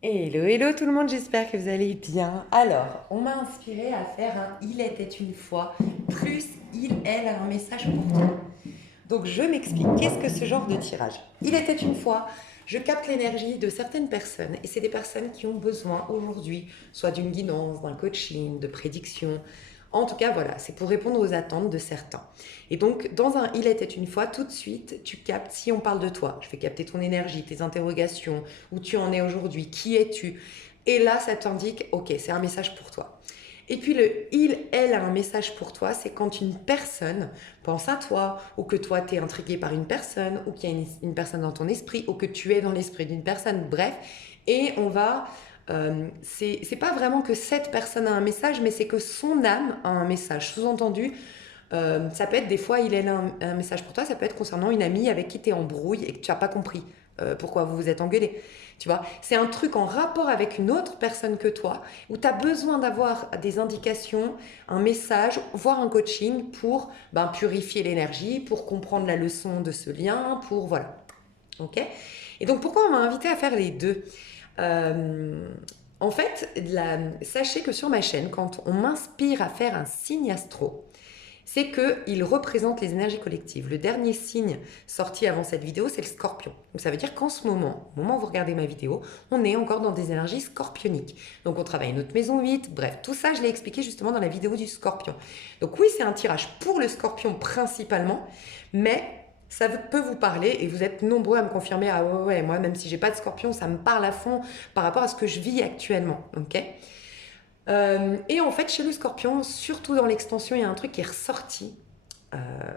Hello, hello tout le monde, j'espère que vous allez bien. Alors, on m'a inspiré à faire un Il était une fois, plus il, elle a un message pour toi. Donc, je m'explique. Qu'est-ce que ce genre de tirage? Il était une fois, je capte l'énergie de certaines personnes et c'est des personnes qui ont besoin aujourd'hui, soit d'une guidance, d'un coaching, de prédiction. En tout cas, voilà, c'est pour répondre aux attentes de certains. Et donc, dans un Il était une fois, tout de suite, tu captes, si on parle de toi, je vais capter ton énergie, tes interrogations, où tu en es aujourd'hui, qui es-tu? Et là, ça t'indique, ok, c'est un message pour toi. Et puis le il, elle a un message pour toi, c'est quand une personne pense à toi, ou que toi t'es intrigué par une personne, ou qu'il y a une personne dans ton esprit, ou que tu es dans l'esprit d'une personne, bref. Et on va. C'est pas vraiment que cette personne a un message, mais c'est que son âme a un message. Sous-entendu, ça peut être des fois, il a un message pour toi, ça peut être concernant une amie avec qui tu es en brouille et que tu n'as pas compris pourquoi vous vous êtes engueulé. Tu vois, c'est un truc en rapport avec une autre personne que toi, où tu as besoin d'avoir des indications, un message, voire un coaching pour purifier l'énergie, pour comprendre la leçon de ce lien, pour voilà. Ok. Et donc pourquoi on m'a invité à faire les deux? Euh, En fait, sachez que sur ma chaîne, quand on m'inspire à faire un signe astro, c'est qu'il représente les énergies collectives. Le dernier signe sorti avant cette vidéo, c'est le scorpion. Donc ça veut dire qu'en ce moment, au moment où vous regardez ma vidéo, on est encore dans des énergies scorpioniques. Donc on travaille notre maison 8, bref, tout ça je l'ai expliqué justement dans la vidéo du scorpion. Donc oui, c'est un tirage pour le scorpion principalement, mais ça peut vous parler et vous êtes nombreux à me confirmer, ah ouais, moi même si j'ai pas de scorpion, ça me parle à fond par rapport à ce que je vis actuellement, ok. Et en fait, chez le scorpion, surtout dans l'extension, il y a un truc qui est ressorti,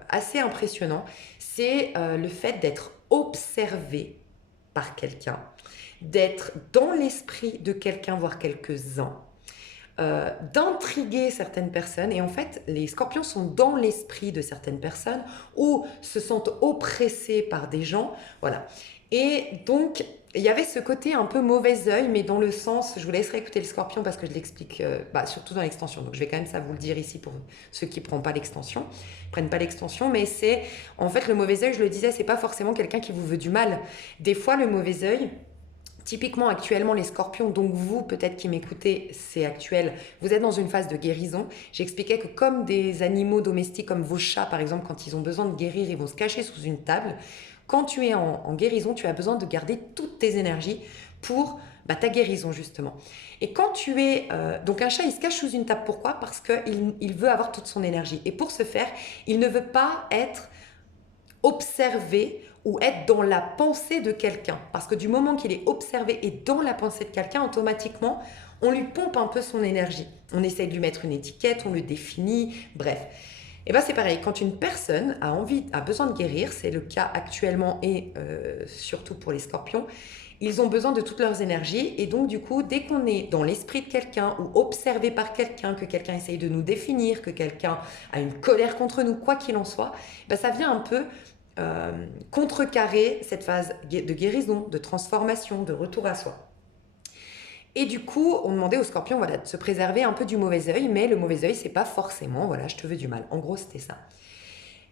assez impressionnant, c'est le fait d'être observé par quelqu'un, d'être dans l'esprit de quelqu'un, voire quelques-uns, d'intriguer certaines personnes. Et en fait, les scorpions sont dans l'esprit de certaines personnes ou se sentent oppressés par des gens. Voilà. Et donc, il y avait ce côté un peu mauvais œil, mais dans le sens, je vous laisserai écouter le scorpion parce que je l'explique surtout dans l'extension. Donc, je vais quand même ça vous le dire ici pour ceux qui ne prennent pas l'extension. Mais c'est, en fait, le mauvais œil, je le disais, c'est pas forcément quelqu'un qui vous veut du mal. Des fois, le mauvais œil, typiquement, actuellement, les scorpions, donc vous, peut-être qui m'écoutez, c'est actuel, vous êtes dans une phase de guérison. J'expliquais que comme des animaux domestiques, comme vos chats, par exemple, quand ils ont besoin de guérir, ils vont se cacher sous une table. Quand tu es en guérison, tu as besoin de garder toutes tes énergies pour ta guérison, justement. Et quand tu es... donc un chat, il se cache sous une table. Pourquoi? Parce qu'il veut avoir toute son énergie. Et pour ce faire, il ne veut pas être observer ou être dans la pensée de quelqu'un. Parce que du moment qu'il est observé et dans la pensée de quelqu'un, automatiquement, on lui pompe un peu son énergie. On essaye de lui mettre une étiquette, on le définit, bref. Et bien c'est pareil, quand une personne a besoin de guérir, c'est le cas actuellement et surtout pour les scorpions, ils ont besoin de toutes leurs énergies et donc du coup, dès qu'on est dans l'esprit de quelqu'un ou observé par quelqu'un, que quelqu'un essaye de nous définir, que quelqu'un a une colère contre nous, quoi qu'il en soit, ça vient un peu contrecarrer cette phase de guérison, de transformation, de retour à soi. Et du coup, on demandait aux scorpions voilà, de se préserver un peu du mauvais œil, mais le mauvais œil, c'est pas forcément, voilà, je te veux du mal. En gros, c'était ça.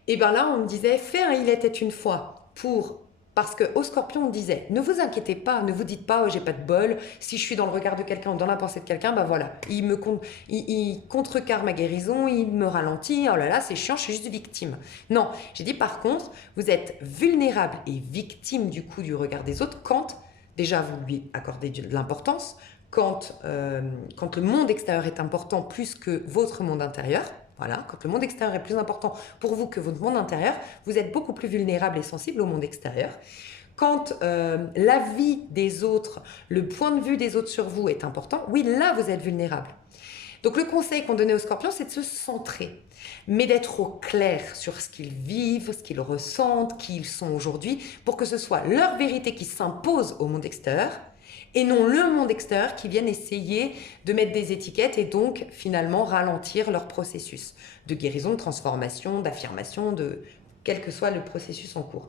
Et bien là, on me disait, fais un il était une fois pour... Parce qu'au scorpion, on disait, ne vous inquiétez pas, ne vous dites pas, oh, j'ai pas de bol, si je suis dans le regard de quelqu'un ou dans la pensée de quelqu'un, voilà, il contrecarre ma guérison, il me ralentit, oh là là, c'est chiant, je suis juste victime. Non, j'ai dit par contre, vous êtes vulnérable et victime du coup du regard des autres quand, déjà, vous lui accordez de l'importance, quand le monde extérieur est important plus que votre monde intérieur. Voilà, quand le monde extérieur est plus important pour vous que votre monde intérieur, vous êtes beaucoup plus vulnérable et sensible au monde extérieur. Quand l'avis des autres, le point de vue des autres sur vous est important, oui, là, vous êtes vulnérable. Donc le conseil qu'on donnait aux scorpions, c'est de se centrer, mais d'être au clair sur ce qu'ils vivent, ce qu'ils ressentent, qui ils sont aujourd'hui, pour que ce soit leur vérité qui s'impose au monde extérieur, et non le monde extérieur qui vienne essayer de mettre des étiquettes et donc finalement ralentir leur processus de guérison, de transformation, d'affirmation, de quel que soit le processus en cours.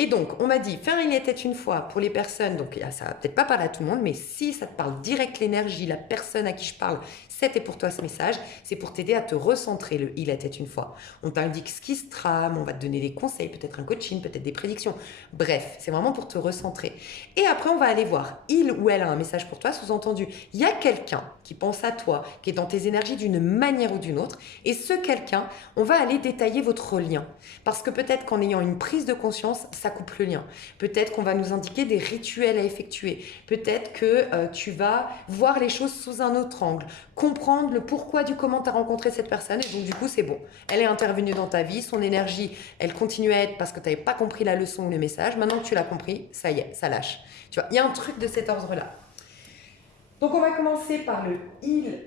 Et donc, on m'a dit, faire il était une fois pour les personnes, donc ça va peut-être pas parler à tout le monde, mais si ça te parle direct l'énergie, la personne à qui je parle, c'était pour toi ce message, c'est pour t'aider à te recentrer, le il était une fois. On t'indique ce qui se trame, on va te donner des conseils, peut-être un coaching, peut-être des prédictions. Bref, c'est vraiment pour te recentrer. Et après, on va aller voir, il ou elle a un message pour toi, sous-entendu, il y a quelqu'un qui pense à toi, qui est dans tes énergies d'une manière ou d'une autre, et ce quelqu'un, on va aller détailler votre lien. Parce que peut-être qu'en ayant une prise de conscience, ça coupe le lien. Peut-être qu'on va nous indiquer des rituels à effectuer. Peut-être que tu vas voir les choses sous un autre angle, comprendre le pourquoi du comment tu as rencontré cette personne. Et donc du coup, c'est bon. Elle est intervenue dans ta vie, son énergie, elle continue à être parce que tu n'avais pas compris la leçon ou le message. Maintenant que tu l'as compris, ça y est, ça lâche. Tu vois, il y a un truc de cet ordre-là. Donc on va commencer par le « il »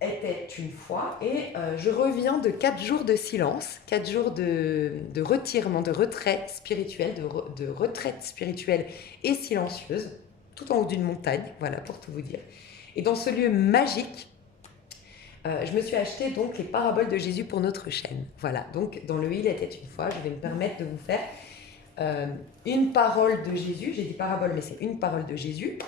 était une fois et je reviens de 4 jours de silence, 4 jours de retirement, de retrait spirituel, de retraite spirituelle et silencieuse, tout en haut d'une montagne, voilà pour tout vous dire. Et dans ce lieu magique, je me suis acheté donc les paraboles de Jésus pour notre chaîne. Voilà, donc dans le « il était une fois », je vais me permettre de vous faire une parole de Jésus, j'ai dit parabole mais c'est une parole de Jésus.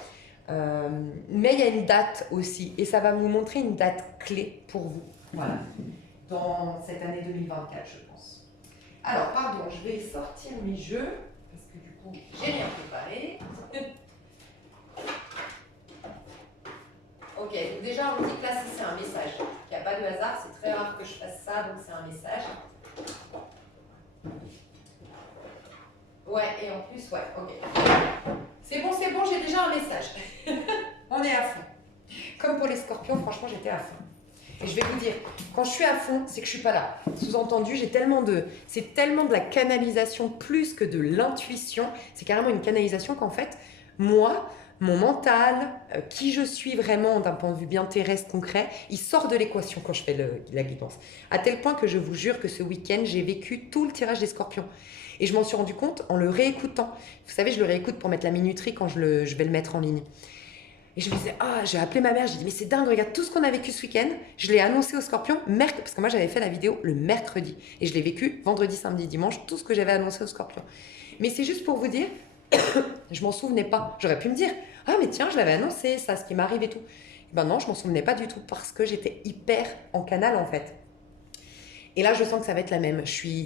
Mais il y a une date aussi, et ça va vous montrer une date clé pour vous, voilà, dans cette année 2024, je pense. Alors, pardon, je vais sortir mes jeux, parce que du coup, j'ai rien préparé. Ok, donc déjà, on dit que là, si c'est un message, qu'il n'y a pas de hasard, c'est très rare que je fasse ça, donc c'est un message. Ouais, et en plus, ouais, ok. C'est bon, j'ai déjà un message. On est à fond. Comme pour les scorpions, franchement, j'étais à fond. Et je vais vous dire, quand je suis à fond, c'est que je suis pas là. Sous-entendu, c'est tellement de la canalisation plus que de l'intuition. C'est carrément une canalisation qu'en fait, moi, mon mental, qui je suis vraiment d'un point de vue bien terrestre, concret, il sort de l'équation quand je fais la guidance. À tel point que je vous jure que ce week-end, j'ai vécu tout le tirage des scorpions. Et je m'en suis rendu compte en le réécoutant. Vous savez, je le réécoute pour mettre la minuterie quand je vais le mettre en ligne. Et je me disais, j'ai appelé ma mère, j'ai dit, mais c'est dingue, regarde tout ce qu'on a vécu ce week-end. Je l'ai annoncé au Scorpion, parce que moi j'avais fait la vidéo le mercredi. Et je l'ai vécu vendredi, samedi, dimanche, tout ce que j'avais annoncé au Scorpion. Mais c'est juste pour vous dire, je m'en souvenais pas. J'aurais pu me dire, mais tiens, je l'avais annoncé, ça, ce qui m'arrive et tout. Et ben non, je m'en souvenais pas du tout, parce que j'étais hyper en canal en fait. Et là, je sens que ça va être la même.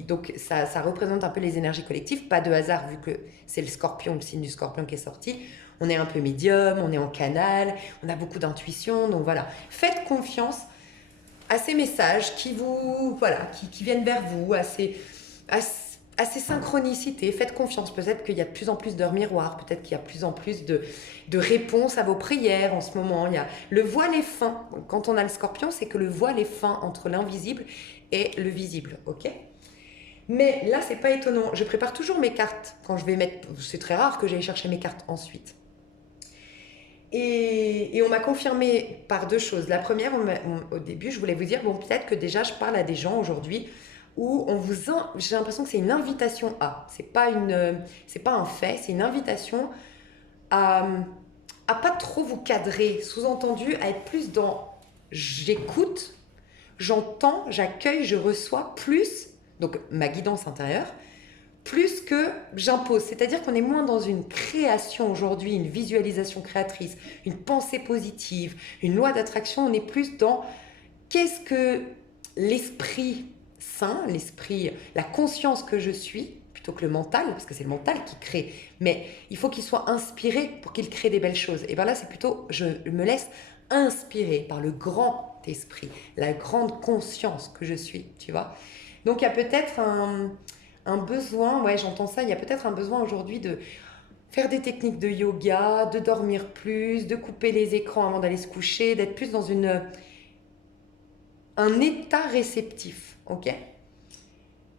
Donc, ça représente un peu les énergies collectives. Pas de hasard, vu que c'est le scorpion, le signe du scorpion qui est sorti. On est un peu médium, on est en canal, on a beaucoup d'intuition. Donc voilà, faites confiance à ces messages qui viennent vers vous, à ces synchronicités. Faites confiance. Peut-être qu'il y a de plus en plus d'heures miroirs. Peut-être qu'il y a de plus en plus de réponses à vos prières en ce moment. Le voile est fin. Quand on a le scorpion, c'est que le voile est fin entre l'invisible et le visible, ok? Mais là, c'est pas étonnant. Je prépare toujours mes cartes quand je vais mettre... C'est très rare que j'aille chercher mes cartes ensuite. Et on m'a confirmé par 2 choses. La première, au début, je voulais vous dire, bon, peut-être que déjà, je parle à des gens aujourd'hui où j'ai l'impression que c'est une invitation à. C'est pas un fait, c'est une invitation à pas trop vous cadrer. Sous-entendu, à être plus dans j'écoute, j'entends, j'accueille, je reçois plus, donc ma guidance intérieure, plus que j'impose. C'est-à-dire qu'on est moins dans une création aujourd'hui, une visualisation créatrice, une pensée positive, une loi d'attraction. On est plus dans qu'est-ce que l'esprit sain, la conscience que je suis, plutôt que le mental, parce que c'est le mental qui crée. Mais il faut qu'il soit inspiré pour qu'il crée des belles choses. Et bien là, c'est plutôt, je me laisse inspirer par le grand esprit, la grande conscience que je suis, tu vois. Donc il y a peut-être un besoin, ouais, j'entends ça, il y a peut-être un besoin aujourd'hui de faire des techniques de yoga, de dormir plus, de couper les écrans avant d'aller se coucher, d'être plus dans un état réceptif, ok?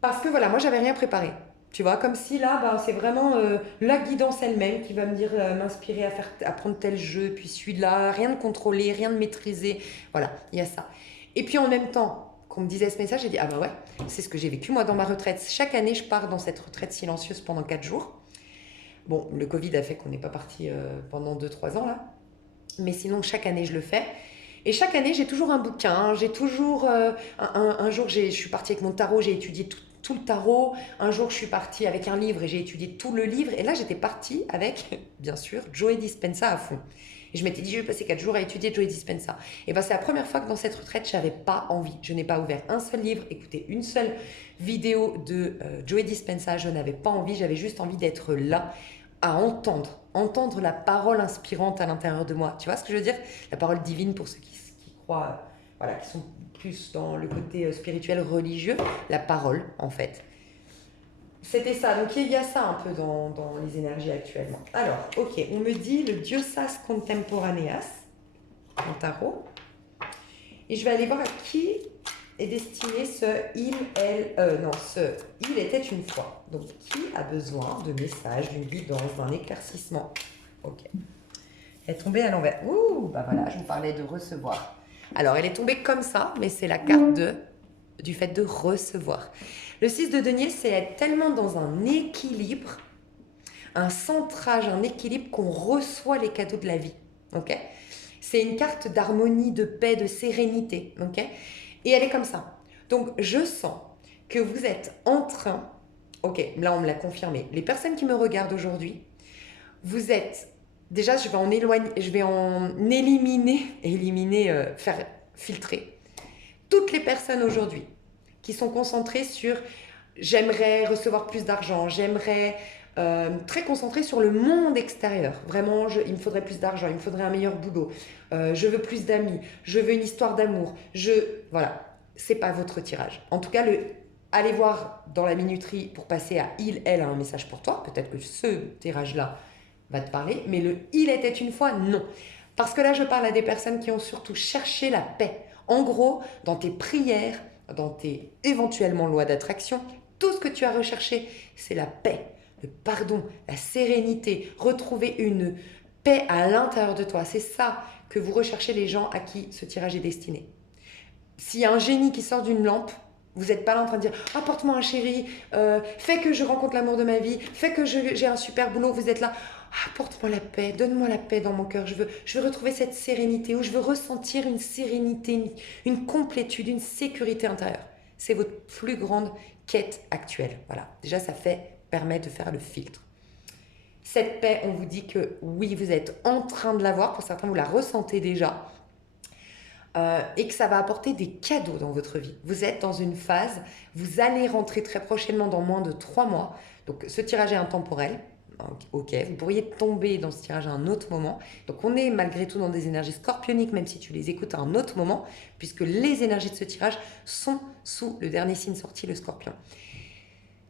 Parce que voilà, moi j'avais rien préparé. Tu vois, comme si là, c'est vraiment la guidance elle-même qui va me dire, m'inspirer à prendre tel jeu, puis celui-là, rien de contrôler, rien de maîtriser. Voilà, il y a ça. Et puis en même temps, qu'on me disait ce message, j'ai dit, ouais, c'est ce que j'ai vécu moi dans ma retraite. Chaque année, je pars dans cette retraite silencieuse pendant 4 jours. Bon, le Covid a fait qu'on n'est pas parti pendant 2-3 ans là. Mais sinon, chaque année, je le fais. Et chaque année, j'ai toujours un bouquin. J'ai toujours... un jour, je suis partie avec mon tarot, j'ai étudié tout le tarot. Un jour, je suis partie avec un livre et j'ai étudié tout le livre. Et là, j'étais partie avec, bien sûr, Joe Dispenza à fond. Et je m'étais dit, je vais passer 4 jours à étudier Joe Dispenza. Et bien, c'est la première fois que dans cette retraite, je n'avais pas envie. Je n'ai pas ouvert un seul livre, écouté une seule vidéo de Joe Dispenza. Je n'avais pas envie, j'avais juste envie d'être là, à entendre la parole inspirante à l'intérieur de moi. Tu vois ce que je veux dire? La parole divine pour ceux qui croient, voilà, qui sont plus dans le côté spirituel, religieux. La parole, en fait. C'était ça, donc il y a ça un peu dans les énergies actuellement. Alors, ok, on me dit le Diosas Contemporaneas, en tarot. Et je vais aller voir à qui est destiné ce il était une fois. Donc, qui a besoin de messages, d'une guidance, d'un éclaircissement? Ok. Elle est tombée à l'envers. Ouh, bah voilà, je vous parlais de recevoir. Alors, elle est tombée comme ça, mais c'est la carte du fait de recevoir. Le 6 de denier, c'est être tellement dans un équilibre, un centrage, un équilibre qu'on reçoit les cadeaux de la vie. Ok? C'est une carte d'harmonie, de paix, de sérénité. Ok? Et elle est comme ça. Donc, je sens que vous êtes en train... Ok, là, on me l'a confirmé. Les personnes qui me regardent aujourd'hui, vous êtes... Déjà, je vais en éliminer, faire filtrer toutes les personnes aujourd'hui qui sont concentrées sur j'aimerais recevoir plus d'argent, j'aimerais très concentré sur le monde extérieur. Vraiment, il me faudrait plus d'argent, il me faudrait un meilleur boulot, je veux plus d'amis, je veux une histoire d'amour. Voilà, c'est pas votre tirage. En tout cas, allez voir dans la minuterie pour passer à elle a un message pour toi. Peut-être que ce tirage-là va te parler, mais le il était une fois, non. Parce que là, je parle à des personnes qui ont surtout cherché la paix. En gros, dans tes prières, dans tes éventuellement lois d'attraction, tout ce que tu as recherché, c'est la paix, le pardon, la sérénité, retrouver une paix à l'intérieur de toi. C'est ça que vous recherchez, les gens à qui ce tirage est destiné. S'il y a un génie qui sort d'une lampe, vous n'êtes pas là en train de dire « apporte-moi un chéri, fais que je rencontre l'amour de ma vie, fais que j'ai un super boulot ». Vous êtes là « apporte-moi la paix, donne-moi la paix dans mon cœur, je veux retrouver cette sérénité, ou je veux ressentir une sérénité, une complétude, une sécurité intérieure ». C'est votre plus grande quête actuelle. Voilà, déjà ça permet de faire le filtre. Cette paix, on vous dit que oui, vous êtes en train de l'avoir, pour certains vous la ressentez déjà, et que ça va apporter des cadeaux dans votre vie. Vous êtes dans une phase, vous allez rentrer très prochainement dans moins de 3 mois. Donc ce tirage est intemporel. Ok, vous pourriez tomber dans ce tirage à un autre moment. Donc on est malgré tout dans des énergies scorpioniques, même si tu les écoutes à un autre moment, puisque les énergies de ce tirage sont sous le dernier signe sorti, le scorpion.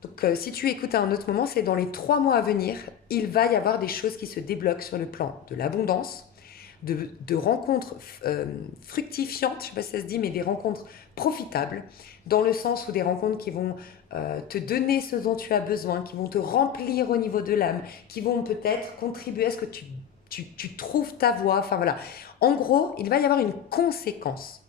Donc si tu écoutes à un autre moment, c'est dans les 3 mois à venir, il va y avoir des choses qui se débloquent sur le plan de l'abondance, de rencontres fructifiantes, je ne sais pas si ça se dit, mais des rencontres profitables, dans le sens où des rencontres qui vont te donner ce dont tu as besoin, qui vont te remplir au niveau de l'âme, qui vont peut-être contribuer à ce que tu trouves ta voie. Enfin voilà. En gros, il va y avoir une conséquence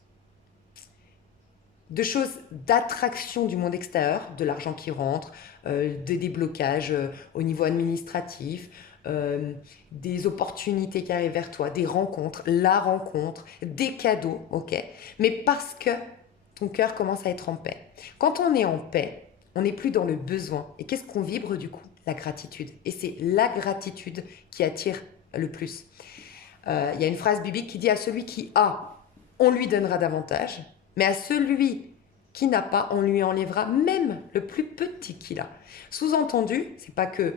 de choses d'attraction du monde extérieur, de l'argent qui rentre, des déblocages au niveau administratif, des opportunités qui arrivent vers toi, des rencontres, la rencontre, des cadeaux, ok? Mais parce que ton cœur commence à être en paix. Quand on est en paix, on n'est plus dans le besoin. Et qu'est-ce qu'on vibre du coup? La gratitude. Et c'est la gratitude qui attire le plus. Il y a une phrase biblique qui dit « À celui qui a, on lui donnera davantage, mais à celui qui n'a pas, on lui enlèvera même le plus petit qu'il a. » Sous-entendu, c'est pas que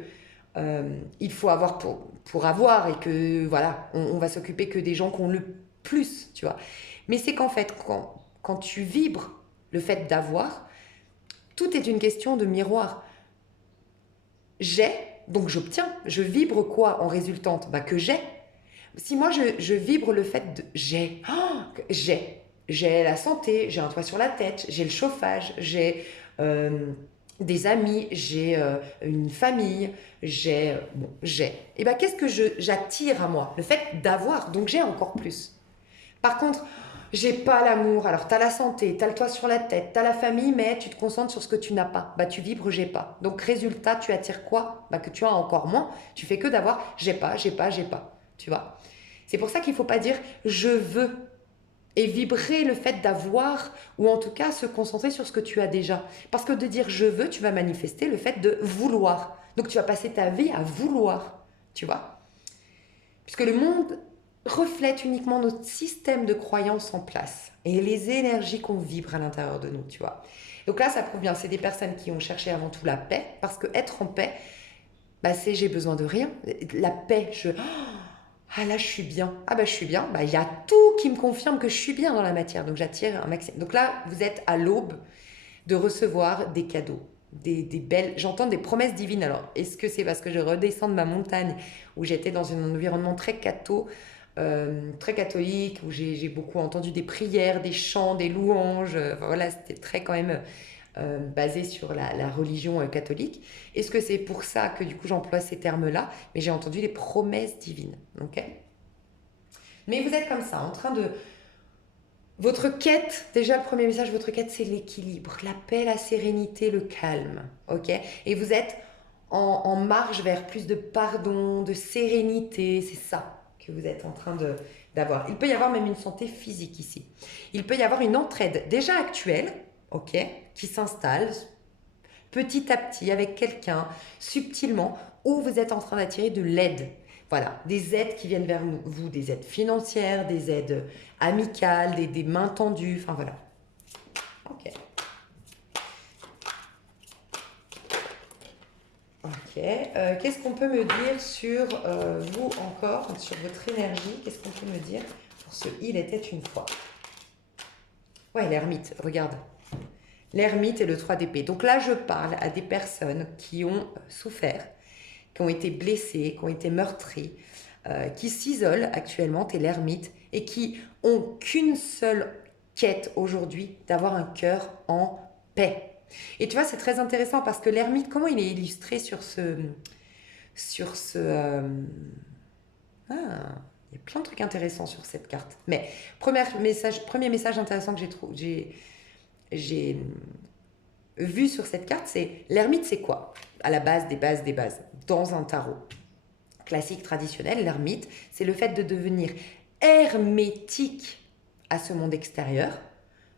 il faut avoir pour avoir et que voilà, on va s'occuper que des gens qui ont le plus, tu vois. Mais c'est qu'en fait, quand tu vibres le fait d'avoir, tout est une question de miroir. J'ai, donc j'obtiens. Je vibre quoi en résultante? Bah que j'ai. Si moi je vibre le fait de j'ai, j'ai la santé, j'ai un toit sur la tête, j'ai le chauffage, j'ai des amis, j'ai une famille, j'ai. Et bien, qu'est-ce que j'attire à moi? Le fait d'avoir, donc j'ai encore plus. Par contre, j'ai pas l'amour, alors tu as la santé, tu as le toit sur la tête, tu as la famille, mais tu te concentres sur ce que tu n'as pas. Bah, tu vibres, j'ai pas. Donc, résultat, tu attires quoi? Bah, que tu as encore moins. Tu fais que d'avoir, j'ai pas. Tu vois? C'est pour ça qu'il faut pas dire je veux. Et vibrer le fait d'avoir, ou en tout cas se concentrer sur ce que tu as déjà. Parce que de dire je veux, tu vas manifester le fait de vouloir. Donc tu vas passer ta vie à vouloir, tu vois. Puisque le monde reflète uniquement notre système de croyances en place et les énergies qu'on vibre à l'intérieur de nous, tu vois. Donc là, ça prouve bien, c'est des personnes qui ont cherché avant tout la paix, parce que être en paix, bah c'est j'ai besoin de rien. La paix, ah là, je suis bien. Ah bah je suis bien. Bah il y a tout qui me confirme que je suis bien dans la matière. Donc j'attire un maximum. Donc là, vous êtes à l'aube de recevoir des cadeaux, des belles. J'entends des promesses divines. Alors, est-ce que c'est parce que je redescends de ma montagne où j'étais dans un environnement très catholique, où j'ai beaucoup entendu des prières, des chants, des louanges. Voilà, c'était très quand même basé sur la religion catholique. Est-ce que c'est pour ça que du coup j'emploie ces termes-là? Mais j'ai entendu les promesses divines. Ok. Mais vous êtes comme ça, en train de... Votre quête, déjà le premier message, votre quête c'est l'équilibre, la paix, la sérénité, le calme. Ok. Et vous êtes en marche vers plus de pardon, de sérénité, c'est ça que vous êtes en train d'avoir. Il peut y avoir même une santé physique ici. Il peut y avoir une entraide déjà actuelle, ok, qui s'installe petit à petit avec quelqu'un, subtilement, où vous êtes en train d'attirer de l'aide. Voilà, des aides qui viennent vers vous, des aides financières, des aides amicales, des mains tendues, enfin voilà. Ok. Ok. Qu'est-ce qu'on peut me dire sur vous encore, sur votre énergie? Qu'est-ce qu'on peut me dire pour ce il était une fois? Ouais, l'ermite, regarde. L'ermite et le 3 d'épée. Donc là, je parle à des personnes qui ont souffert, qui ont été blessées, qui ont été meurtries, qui s'isolent actuellement, t'es l'ermite, et qui ont qu'une seule quête aujourd'hui, d'avoir un cœur en paix. Et tu vois, c'est très intéressant parce que l'ermite, comment il est illustré sur ce... Ah, il y a plein de trucs intéressants sur cette carte. Mais premier message intéressant que j'ai vu sur cette carte, c'est l'ermite, c'est quoi? À la base des bases des bases, dans un tarot classique traditionnel, l'ermite, c'est le fait de devenir hermétique à ce monde extérieur.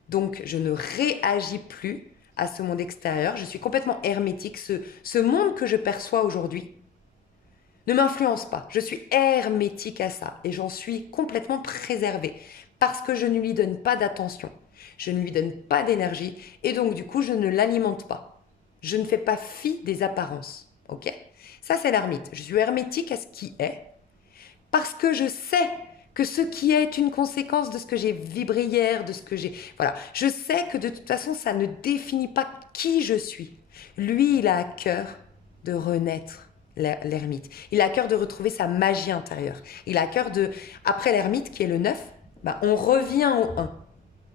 Donc, je ne réagis plus à ce monde extérieur. Je suis complètement hermétique. Ce monde que je perçois aujourd'hui ne m'influence pas. Je suis hermétique à ça et j'en suis complètement préservée parce que je ne lui donne pas d'attention. Je ne lui donne pas d'énergie et donc du coup, je ne l'alimente pas. Je ne fais pas fi des apparences. Ok? Ça, c'est l'ermite. Je suis hermétique à ce qui est parce que je sais que ce qui est une conséquence de ce que j'ai vibré hier, de ce que j'ai... Voilà. Je sais que de toute façon, ça ne définit pas qui je suis. Lui, il a à cœur de renaître, l'ermite. Il a à cœur de retrouver sa magie intérieure. Il a à cœur de... Après l'ermite, qui est le 9, bah, on revient au 1.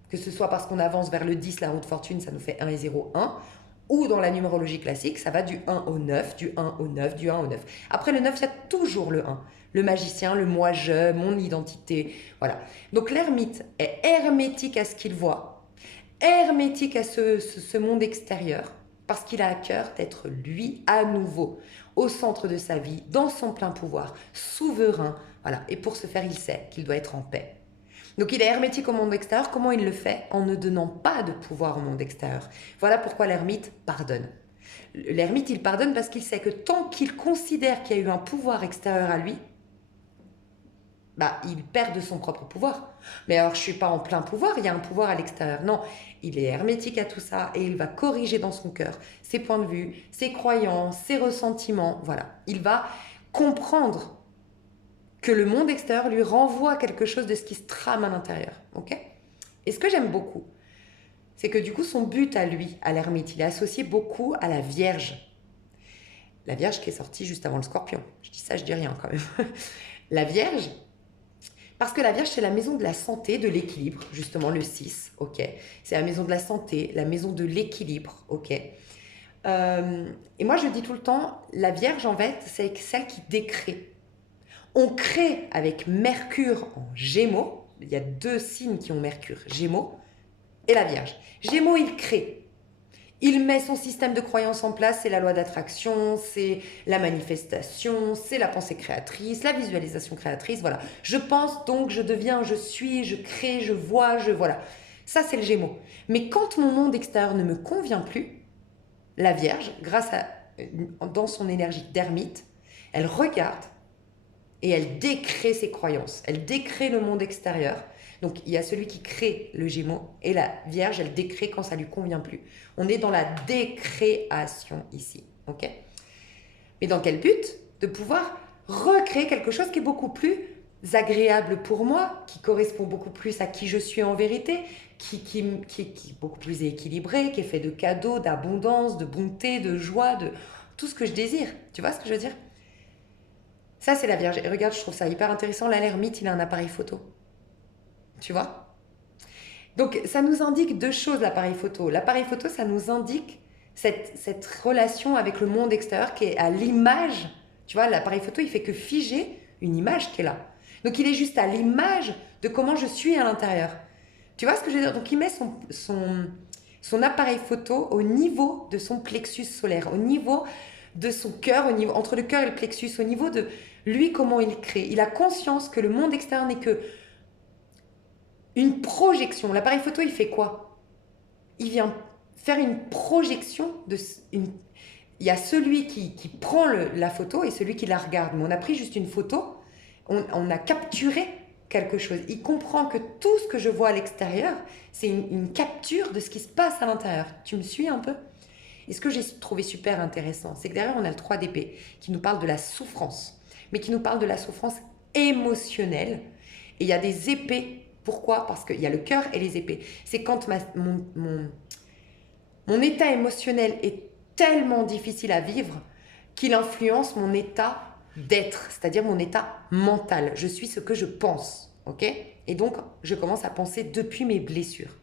Que ce soit parce qu'on avance vers le 10, la roue de fortune, ça nous fait 1 et 0, 1. Ou dans la numérologie classique, ça va du 1 au 9, du 1 au 9, du 1 au 9. Après le 9, il y a toujours le 1. Le magicien, le moi-je, mon identité. Voilà. Donc l'ermite est hermétique à ce qu'il voit, hermétique à ce monde extérieur, parce qu'il a à cœur d'être lui à nouveau, au centre de sa vie, dans son plein pouvoir, souverain. Voilà. Et pour ce faire, il sait qu'il doit être en paix. Donc il est hermétique au monde extérieur. Comment il le fait? En ne donnant pas de pouvoir au monde extérieur. Voilà pourquoi l'ermite pardonne. L'ermite, il pardonne parce qu'il sait que tant qu'il considère qu'il y a eu un pouvoir extérieur à lui, bah, il perd de son propre pouvoir. Mais alors, je ne suis pas en plein pouvoir, il y a un pouvoir à l'extérieur. Non, il est hermétique à tout ça et il va corriger dans son cœur ses points de vue, ses croyances, ses ressentiments. Voilà, il va comprendre que le monde extérieur lui renvoie quelque chose de ce qui se trame à l'intérieur. Ok? Et ce que j'aime beaucoup, c'est que du coup, son but à lui, à l'ermite, il est associé beaucoup à la Vierge. La Vierge qui est sortie juste avant le Scorpion. Je dis ça, je dis rien quand même. La Vierge, parce que la Vierge, c'est la maison de la santé, de l'équilibre, justement le 6, ok. C'est la maison de la santé, la maison de l'équilibre, ok. Et moi, je dis tout le temps, la Vierge, en fait, c'est celle qui décrée. On crée avec Mercure en Gémeaux, il y a 2 signes qui ont Mercure, Gémeaux et la Vierge. Gémeaux, il crée. Il met son système de croyance en place, c'est la loi d'attraction, c'est la manifestation, c'est la pensée créatrice, la visualisation créatrice, voilà. Je pense, donc je deviens, je suis, je crée, je vois, voilà. Ça, c'est le Gémeaux. Mais quand mon monde extérieur ne me convient plus, la Vierge, dans son énergie d'ermite, elle regarde et elle décrée ses croyances. Elle décrée le monde extérieur. Donc, il y a celui qui crée le Gémeaux et la Vierge, elle décrée quand ça lui convient plus. On est dans la décréation ici, ok? Mais dans quel but? De pouvoir recréer quelque chose qui est beaucoup plus agréable pour moi, qui correspond beaucoup plus à qui je suis en vérité, qui est beaucoup plus équilibré, qui est fait de cadeaux, d'abondance, de bonté, de joie, de tout ce que je désire. Tu vois ce que je veux dire? Ça, c'est la Vierge. Et regarde, je trouve ça hyper intéressant. Là, l'ermite, il a un appareil photo. Tu vois? Donc, ça nous indique deux choses, l'appareil photo. L'appareil photo, ça nous indique cette relation avec le monde extérieur qui est à l'image. Tu vois, l'appareil photo, il fait que figer une image qui est là. Donc, il est juste à l'image de comment je suis à l'intérieur. Tu vois ce que je veux dire? Donc, il met son appareil photo au niveau de son plexus solaire, au niveau de son cœur, entre le cœur et le plexus, au niveau de lui, comment il crée. Il a conscience que le monde extérieur n'est que une projection. L'appareil photo, il fait quoi? Il vient faire une projection il y a celui qui prend la photo et celui qui la regarde. Mais on a pris juste une photo, on a capturé quelque chose. Il comprend que tout ce que je vois à l'extérieur, c'est une capture de ce qui se passe à l'intérieur. Tu me suis un peu? Et ce que j'ai trouvé super intéressant, c'est que derrière, on a le 3 d'épée qui nous parle de la souffrance, mais qui nous parle de la souffrance émotionnelle. Et il y a des épées. Pourquoi? Parce qu'il y a le cœur et les épées. C'est quand mon état émotionnel est tellement difficile à vivre qu'il influence mon état d'être, c'est-à-dire mon état mental. Je suis ce que je pense, ok? Et donc, je commence à penser depuis mes blessures.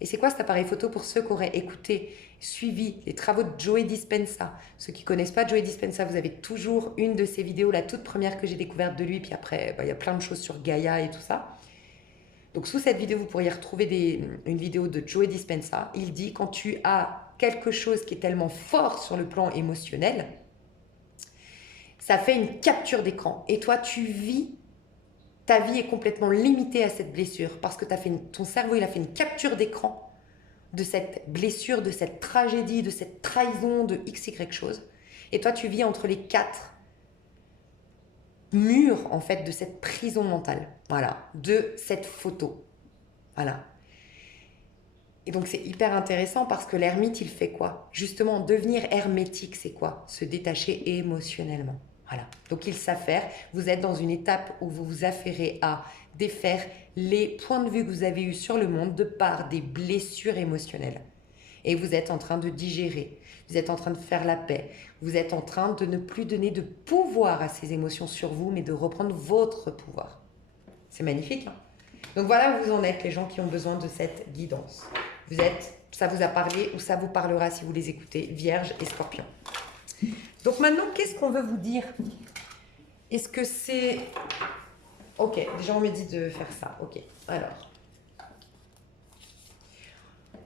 Et c'est quoi cet appareil photo pour ceux qui auraient écouté, suivi les travaux de Joe Dispenza? Ceux qui ne connaissent pas Joe Dispenza, vous avez toujours une de ses vidéos, la toute première que j'ai découverte de lui, puis après, il y a plein de choses sur Gaïa et tout ça. Donc sous cette vidéo, vous pourriez retrouver une vidéo de Joe Dispenza. Il dit, quand tu as quelque chose qui est tellement fort sur le plan émotionnel, ça fait une capture d'écran. Et toi, ta vie est complètement limitée à cette blessure parce que ton cerveau, il a fait une capture d'écran de cette blessure, de cette tragédie, de cette trahison, de x, y chose. Et toi, tu vis entre les 4 murs, en fait, de cette prison mentale. Voilà, de cette photo. Voilà. Et donc, c'est hyper intéressant parce que l'ermite, il fait quoi? Justement, devenir hermétique, c'est quoi? Se détacher émotionnellement. Voilà. Donc, il s'affaire. Vous êtes dans une étape où vous vous affairez à défaire les points de vue que vous avez eus sur le monde de par des blessures émotionnelles. Et vous êtes en train de digérer. Vous êtes en train de faire la paix. Vous êtes en train de ne plus donner de pouvoir à ces émotions sur vous, mais de reprendre votre pouvoir. C'est magnifique, hein? Donc voilà où vous en êtes, les gens qui ont besoin de cette guidance. Ça vous a parlé ou ça vous parlera si vous les écoutez, Vierge et Scorpion. Donc maintenant, qu'est-ce qu'on veut vous dire? Est-ce que c'est... Ok, déjà on me dit de faire ça. Ok, alors...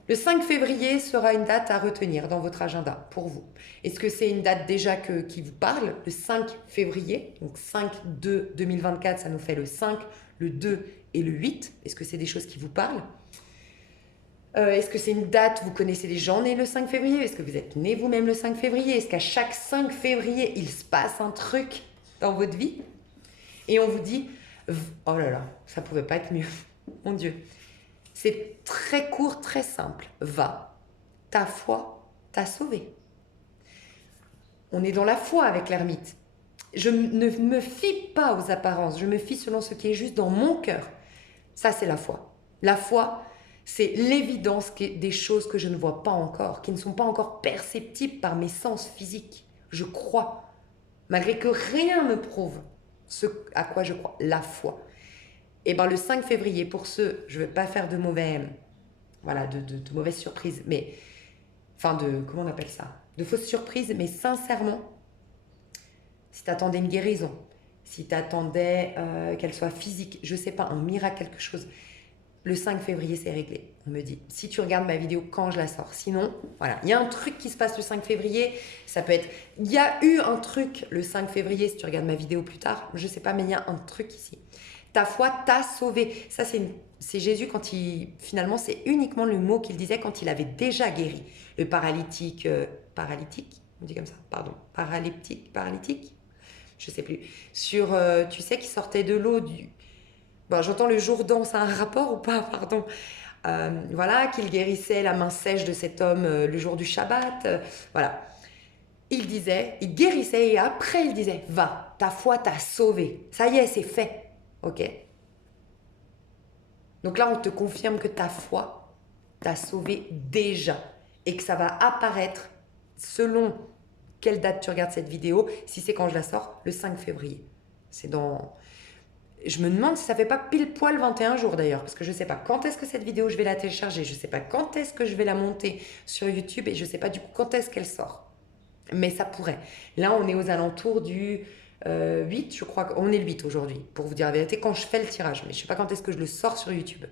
Le 5 février sera une date à retenir dans votre agenda pour vous. Est-ce que c'est une date déjà qui vous parle? Le 5 février, donc 5-2-2024, ça nous fait le 5, le 2 et le 8. Est-ce que c'est des choses qui vous parlent? Est-ce que c'est une date, vous connaissez des gens nés le 5 février? Est-ce que vous êtes né vous-même le 5 février? Est-ce qu'à chaque 5 février, il se passe un truc dans votre vie? Et on vous dit, oh là là, ça pouvait pas être mieux, mon Dieu. C'est très court, très simple. Va, ta foi t'a sauvé. On est dans la foi avec l'ermite. Je ne me fie pas aux apparences, je me fie selon ce qui est juste dans mon cœur. Ça, c'est la foi. La foi, c'est l'évidence des choses que je ne vois pas encore, qui ne sont pas encore perceptibles par mes sens physiques. Je crois, malgré que rien ne me prouve ce à quoi je crois, la foi. Et bien le 5 février, pour ceux, je ne vais pas faire de mauvaises surprises, mais, comment on appelle ça? De fausses surprises, mais sincèrement, si tu attendais une guérison, si tu attendais qu'elle soit physique, je ne sais pas, un miracle, quelque chose, le 5 février, c'est réglé. On me dit, si tu regardes ma vidéo quand je la sors. Sinon, voilà, il y a un truc qui se passe le 5 février. Ça peut être, il y a eu un truc le 5 février, si tu regardes ma vidéo plus tard. Je ne sais pas, mais il y a un truc ici. Ta foi t'a sauvé. Ça, c'est Jésus quand finalement, c'est uniquement le mot qu'il disait quand il avait déjà guéri. Le paralytique, on dit comme ça, pardon, paralytique, je sais plus. Sur, tu sais, qui sortait de l'eau du... Bon, j'entends le Jourdain, ça a un rapport ou pas, pardon. Voilà, qu'il guérissait la main sèche de cet homme le jour du Shabbat. Voilà. Il guérissait et après il disait, va, ta foi t'a sauvé. Ça y est, c'est fait. Ok. Donc là, on te confirme que ta foi t'a sauvé déjà et que ça va apparaître selon quelle date tu regardes cette vidéo. Si c'est quand je la sors, le 5 février. C'est dans... Je me demande si ça fait pas pile poil 21 jours d'ailleurs, parce que je sais pas quand est-ce que cette vidéo je vais la télécharger, je sais pas quand est-ce que je vais la monter sur YouTube et je sais pas du coup quand est-ce qu'elle sort. Mais ça pourrait. Là, on est aux alentours du 8, je crois qu'on est le 8 aujourd'hui, pour vous dire la vérité, quand je fais le tirage. Mais je sais pas quand est-ce que je le sors sur YouTube.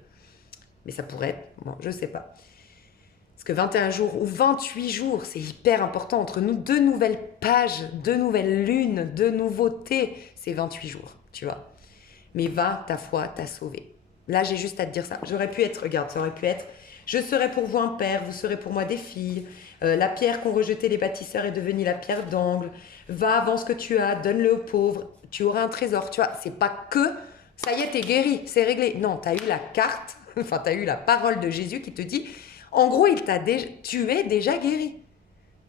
Mais ça pourrait être, bon, je sais pas. Parce que 21 jours ou 28 jours, c'est hyper important. Entre nous, 2 nouvelles pages, 2 nouvelles lunes, 2 nouveautés, c'est 28 jours, tu vois. Mais va, ta foi t'a sauvé. Là, j'ai juste à te dire ça. J'aurais pu être, regarde, ça aurait pu être, je serai pour vous un père, vous serez pour moi des filles. La pierre qu'ont rejetée les bâtisseurs est devenue la pierre d'angle. Va, vends ce que tu as, donne-le aux pauvres. Tu auras un trésor. Tu vois, c'est pas que, ça y est, t'es guéri, c'est réglé. Non, t'as eu la carte, enfin, t'as eu la parole de Jésus qui te dit, en gros, tu es déjà guéri.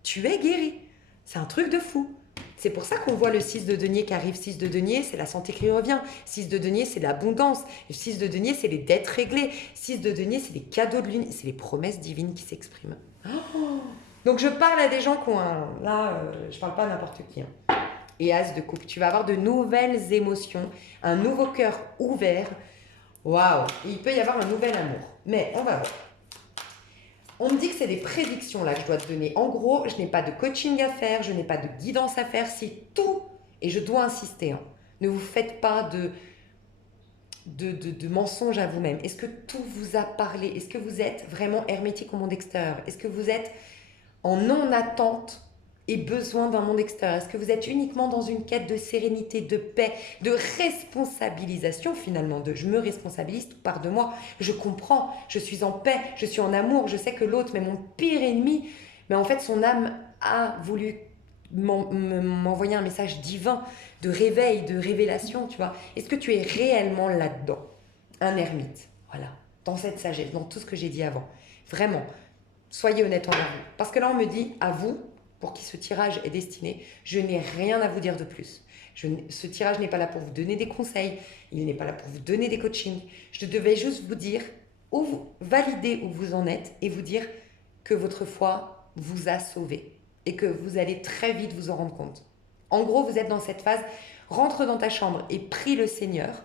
Tu es guéri. C'est un truc de fou. C'est pour ça qu'on voit le 6 de denier qui arrive. 6 de denier, c'est la santé qui revient. 6 de denier, c'est l'abondance. 6 de denier, c'est les dettes réglées. 6 de denier, c'est les cadeaux de l'unité. C'est les promesses divines qui s'expriment. Oh. Donc, je parle à des gens qui ont un... Là, je parle pas à n'importe qui. Hein. Et As de coupe, tu vas avoir de nouvelles émotions, un nouveau cœur ouvert. Waouh. Il peut y avoir un nouvel amour. Mais on va voir. On me dit que c'est des prédictions là que je dois te donner. En gros, je n'ai pas de coaching à faire, je n'ai pas de guidance à faire. C'est tout, et je dois insister, hein, ne vous faites pas de mensonges à vous-même. Est-ce que tout vous a parlé? Est-ce que vous êtes vraiment hermétique au monde extérieur? Est-ce que vous êtes en non-attente et besoin d'un monde extérieur? Est-ce que vous êtes uniquement dans une quête de sérénité, de paix, de responsabilisation finalement, de je me responsabilise, tout part de moi, je comprends, je suis en paix, je suis en amour, je sais que l'autre, mais mon pire ennemi, mais en fait son âme a voulu m'envoyer un message divin de réveil, de révélation, tu vois. Est-ce que tu es réellement là-dedans? Un ermite, voilà, dans cette sagesse, dans tout ce que j'ai dit avant. Vraiment, soyez honnête envers vous. Parce que là, on me dit, à vous, pour qui ce tirage est destiné, je n'ai rien à vous dire de plus. Ce tirage n'est pas là pour vous donner des conseils, il n'est pas là pour vous donner des coachings. Je devais juste vous dire, valider où vous en êtes et vous dire que votre foi vous a sauvé et que vous allez très vite vous en rendre compte. En gros, vous êtes dans cette phase, rentre dans ta chambre et prie le Seigneur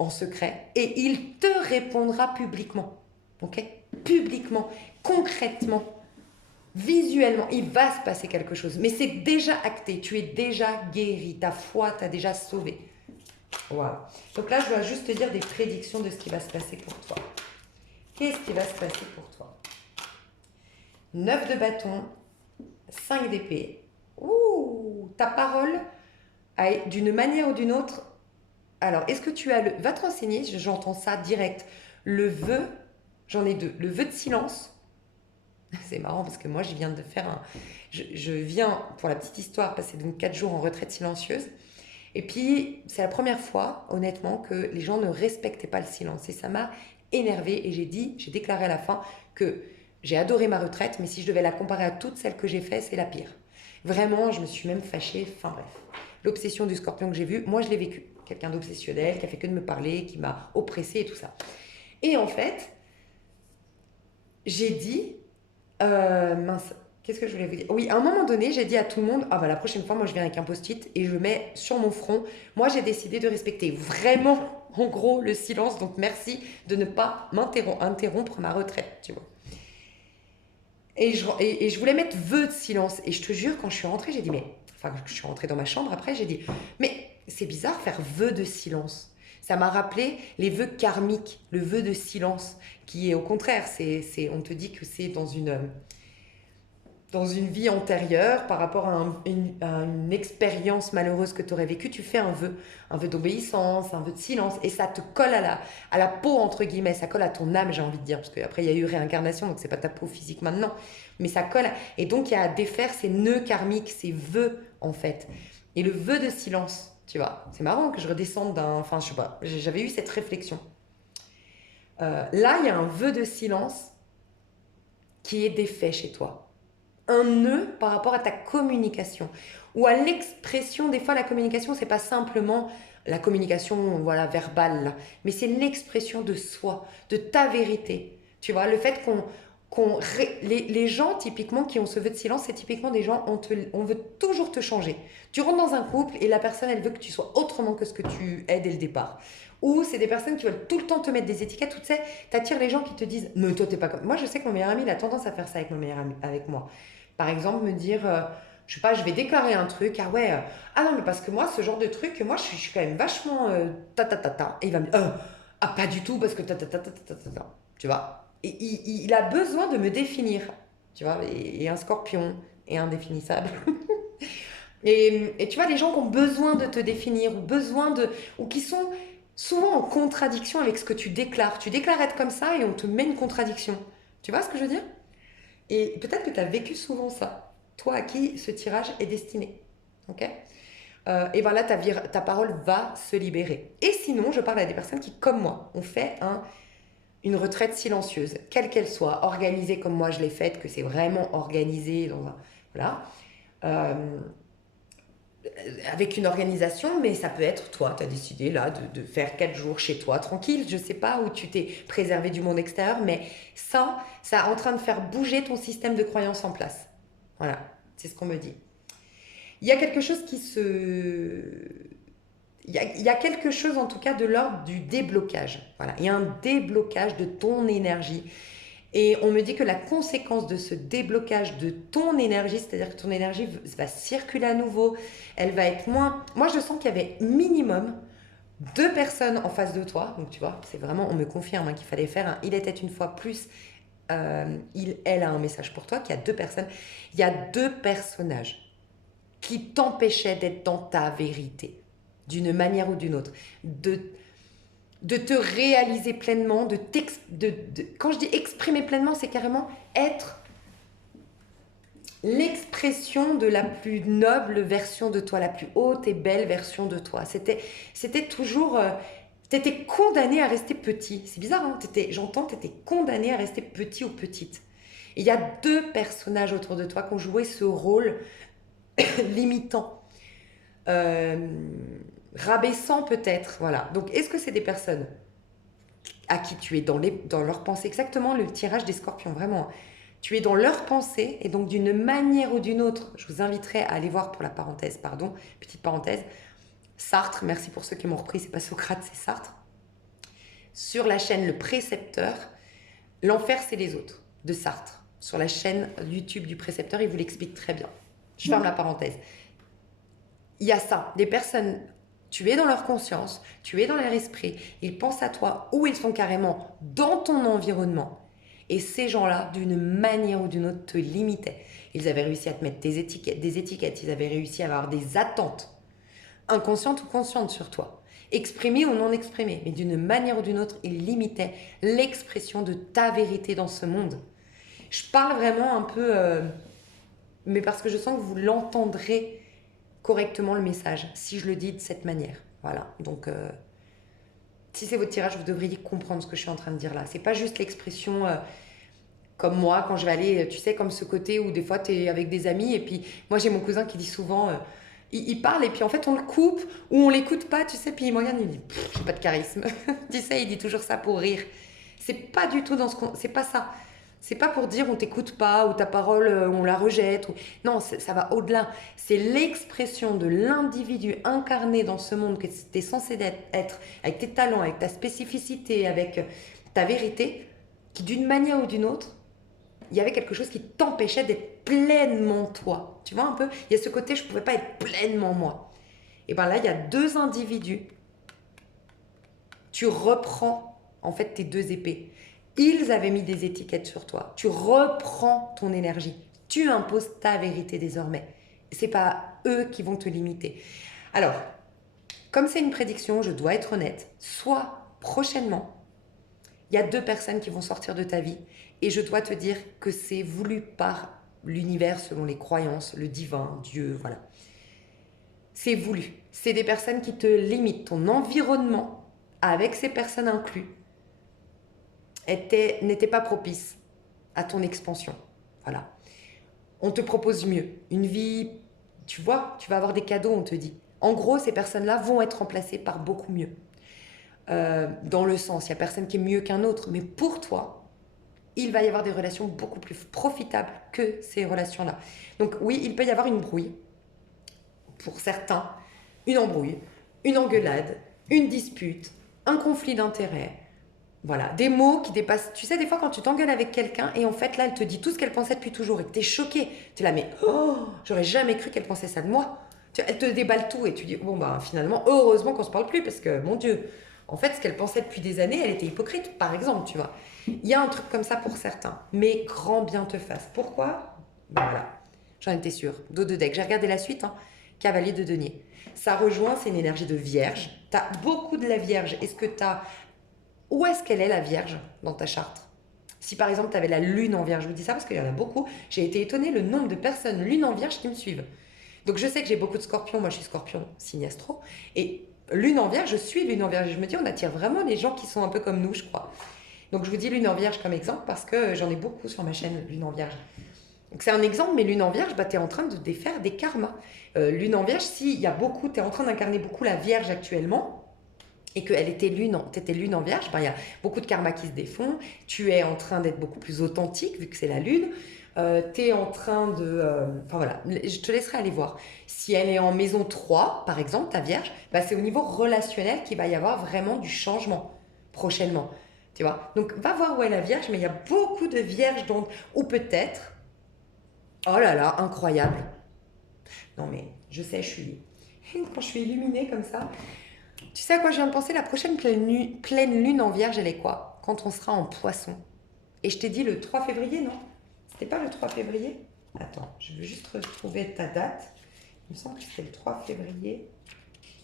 en secret et il te répondra publiquement. Ok? Publiquement, concrètement. Visuellement, il va se passer quelque chose. Mais c'est déjà acté. Tu es déjà guéri. Ta foi t'a déjà sauvé. Voilà. Donc là, je dois juste te dire des prédictions de ce qui va se passer pour toi. Qu'est-ce qui va se passer pour toi? 9 de bâton, 5 d'épée. Ouh, ta parole, d'une manière ou d'une autre. Alors, est-ce que tu as le... Va te renseigner, j'entends ça direct. Le vœu, j'en ai 2. Le vœu de silence. C'est marrant parce que moi, je viens de faire un... Je viens, pour la petite histoire, passer donc 4 jours en retraite silencieuse. Et puis, c'est la première fois, honnêtement, que les gens ne respectaient pas le silence. Et ça m'a énervée. Et j'ai déclaré à la fin que j'ai adoré ma retraite, mais si je devais la comparer à toutes celles que j'ai faites, c'est la pire. Vraiment, je me suis même fâchée. Enfin bref. L'obsession du scorpion que j'ai vu, moi, je l'ai vécu. Quelqu'un d'obsessionnel, qui a fait que de me parler, qui m'a oppressée et tout ça. Et en fait, j'ai dit... mince, qu'est-ce que je voulais vous dire? Oui, à un moment donné, j'ai dit à tout le monde, ah bah la prochaine fois, moi je viens avec un post-it et je mets sur mon front, moi j'ai décidé de respecter vraiment, en gros, le silence, donc merci de ne pas interrompre ma retraite, tu vois. Et je voulais mettre vœu de silence, et je te jure, quand je suis rentrée, j'ai dit, mais, enfin, je suis rentrée dans ma chambre après, j'ai dit, mais c'est bizarre faire vœu de silence. Ça m'a rappelé les vœux karmiques, le vœu de silence, qui est au contraire, on te dit que c'est dans une vie antérieure, par rapport à, à une expérience malheureuse que tu aurais vécue, tu fais un vœu d'obéissance, un vœu de silence, et ça te colle à la peau, entre guillemets, ça colle à ton âme, j'ai envie de dire, parce qu'après il y a eu réincarnation, donc c'est pas ta peau physique maintenant, mais ça colle, et donc il y a à défaire ces nœuds karmiques, ces vœux, en fait. Et le vœu de silence, tu vois, c'est marrant que je redescende enfin je sais pas, j'avais eu cette réflexion. Là, il y a un vœu de silence qui est défait chez toi, un nœud par rapport à ta communication ou à l'expression. Des fois, la communication, c'est pas simplement la communication, voilà, verbale, là, mais c'est l'expression de soi, de ta vérité. Tu vois, le fait les gens, typiquement, qui ont ce vœu de silence, c'est typiquement des gens, on veut toujours te changer. Tu rentres dans un couple et la personne, elle veut que tu sois autrement que ce que tu es dès le départ. Ou c'est des personnes qui veulent tout le temps te mettre des étiquettes. Tu sais, t'attires les gens qui te disent « Mais toi, t'es pas comme… » Moi, je sais que mon meilleur ami, il a tendance à faire ça avec mon meilleur ami, avec moi. Par exemple, me dire, je sais pas, je vais déclarer un truc, ah ouais, ah non, mais parce que moi, ce genre de truc, moi, je suis quand même vachement ta ta ta ta. Et il va me dire, ah pas du tout, parce que ta ta ta ta ta ta ta. Tu vois. Et il a besoin de me définir, tu vois, et un scorpion est indéfinissable. Et tu vois, les gens qui ont besoin de te définir, ou qui sont souvent en contradiction avec ce que tu déclares. Tu déclares être comme ça et on te met une contradiction. Tu vois ce que je veux dire? Et peut-être que tu as vécu souvent ça, toi à qui ce tirage est destiné. Ok. Et bien là, ta parole va se libérer. Et sinon, je parle à des personnes qui, comme moi, ont fait une retraite silencieuse, quelle qu'elle soit, organisée comme moi je l'ai faite, que c'est vraiment organisé, voilà. Euh, avec une organisation, mais ça peut être toi, tu as décidé là de faire 4 jours chez toi, tranquille, je sais pas, où tu t'es préservé du monde extérieur, mais ça est en train de faire bouger ton système de croyance en place. Voilà, c'est ce qu'on me dit. Il y a quelque chose il y a quelque chose en tout cas de l'ordre du déblocage. Voilà, il y a un déblocage de ton énergie. Et on me dit que la conséquence de ce déblocage de ton énergie, c'est-à-dire que ton énergie va circuler à nouveau, elle va être moins… Moi, je sens qu'il y avait minimum 2 personnes en face de toi. Donc, tu vois, c'est vraiment, on me confirme qu'il fallait faire un il était une fois plus, elle a un message pour toi, qu'il y a 2 personnes. Il y a 2 personnages qui t'empêchaient d'être dans ta vérité, d'une manière ou d'une autre. De te réaliser pleinement, quand je dis exprimer pleinement, c'est carrément être l'expression de la plus noble version de toi, la plus haute et belle version de toi. C'était toujours… t'étais condamné à rester petit. C'est bizarre, hein, j'entends, t'étais condamné à rester petit ou petite. Et il y a 2 personnages autour de toi qui ont joué ce rôle limitant. Rabaissant peut-être, voilà. Donc, est-ce que c'est des personnes à qui tu es dans leur pensée, exactement le tirage des scorpions, vraiment. Tu es dans leur pensée, et donc d'une manière ou d'une autre, je vous inviterai à aller voir pour la parenthèse, pardon, petite parenthèse, Sartre, merci pour ceux qui m'ont repris, c'est pas Socrate, c'est Sartre. Sur la chaîne Le Précepteur, L'enfer c'est les autres, de Sartre. Sur la chaîne YouTube du Précepteur, il vous l'explique très bien. Je ferme la parenthèse. Il y a ça, des personnes… Tu es dans leur conscience, tu es dans leur esprit, ils pensent à toi ou ils sont carrément dans ton environnement. Et ces gens-là, d'une manière ou d'une autre, te limitaient. Ils avaient réussi à te mettre des étiquettes, ils avaient réussi à avoir des attentes, inconscientes ou conscientes sur toi, exprimées ou non exprimées. Mais d'une manière ou d'une autre, ils limitaient l'expression de ta vérité dans ce monde. Je parle vraiment un peu, mais parce que je sens que vous l'entendrez correctement le message, si je le dis de cette manière. Voilà, donc si c'est votre tirage, vous devriez comprendre ce que je suis en train de dire là. C'est pas juste l'expression comme moi, quand je vais aller, tu sais, comme ce côté où des fois tu es avec des amis, et puis moi j'ai mon cousin qui dit souvent, il parle, et puis en fait on le coupe, ou on l'écoute pas, tu sais, puis il me regarde, il dit, j'ai pas de charisme. Tu sais, il dit toujours ça pour rire. C'est pas du tout c'est pas ça. C'est pas pour dire on t'écoute pas ou ta parole on la rejette. Non, ça va au-delà. C'est l'expression de l'individu incarné dans ce monde que tu es censé être, avec tes talents, avec ta spécificité, avec ta vérité, qui d'une manière ou d'une autre, il y avait quelque chose qui t'empêchait d'être pleinement toi. Tu vois un peu? Il y a ce côté, je pouvais pas être pleinement moi. Et bien là, il y a 2 individus Tu reprends en fait tes deux épées. Ils avaient mis des étiquettes sur toi. Tu reprends ton énergie. Tu imposes ta vérité désormais. C'est pas eux qui vont te limiter. Alors, comme c'est une prédiction, je dois être honnête. Soit prochainement, il y a 2 personnes qui vont sortir de ta vie et je dois te dire que c'est voulu par l'univers selon les croyances, le divin, Dieu, voilà. C'est voulu. C'est des personnes qui te limitent. Ton environnement, avec ces personnes inclus, n'était pas propice à ton expansion. Voilà. On te propose mieux. Une vie, tu vois, tu vas avoir des cadeaux, on te dit. En gros, ces personnes-là vont être remplacées par beaucoup mieux. Dans le sens, il n'y a personne qui est mieux qu'un autre, mais pour toi, il va y avoir des relations beaucoup plus profitables que ces relations-là. Donc oui, il peut y avoir une brouille, pour certains, une embrouille, une engueulade, une dispute, un conflit d'intérêts. Voilà, des mots qui dépassent. Tu sais, des fois, quand tu t'engueules avec quelqu'un et en fait, là, elle te dit tout ce qu'elle pensait depuis toujours et que t'es choqué, tu la mets, oh, j'aurais jamais cru qu'elle pensait ça de moi. Elle te déballe tout et tu dis, bon, bah, finalement, heureusement qu'on se parle plus parce que, mon Dieu, en fait, ce qu'elle pensait depuis des années, elle était hypocrite, par exemple, tu vois. Il y a un truc comme ça pour certains, mais grand bien te fasse. Pourquoi? Ben voilà, j'en étais sûre. Dos de deck. J'ai regardé la suite, hein. Cavalier de denier. Ça rejoint, c'est une énergie de vierge. Tu as beaucoup de la vierge. Est-ce que tu as. Où est-ce qu'elle est la vierge dans ta charte? Si par exemple tu avais la lune en vierge, je vous dis ça parce qu'il y en a beaucoup. J'ai été étonnée le nombre de personnes lune en vierge qui me suivent. Donc je sais que j'ai beaucoup de scorpions. Moi je suis scorpion, signe astro. Et lune en vierge, je suis lune en vierge. Et je me dis, on attire vraiment les gens qui sont un peu comme nous, je crois. Donc je vous dis lune en vierge comme exemple parce que j'en ai beaucoup sur ma chaîne lune en vierge. Donc c'est un exemple, mais lune en vierge, bah, tu es en train de défaire des karmas. Lune en vierge, si il y a beaucoup, tu es en train d'incarner beaucoup la vierge actuellement, et qu'elle était lune en vierge, bah, il y a beaucoup de karmas qui se défont. Tu es en train d'être beaucoup plus authentique, vu que c'est la lune. Tu es en train de... Enfin voilà, je te laisserai aller voir. Si elle est en maison 3, par exemple, ta vierge, bah, c'est au niveau relationnel qu'il va y avoir vraiment du changement prochainement. Tu vois? Donc va voir où est la vierge, mais il y a beaucoup de vierges, donc, ou peut-être... Oh là là, incroyable. Non mais, je sais, quand je suis illuminée comme ça. Tu sais à quoi je viens de penser? La prochaine pleine lune en vierge, elle est quoi? Quand on sera en poisson. Et je t'ai dit le 3 février, non? C'était pas le 3 février? Attends, je veux juste retrouver ta date. Il me semble que c'était le 3 février.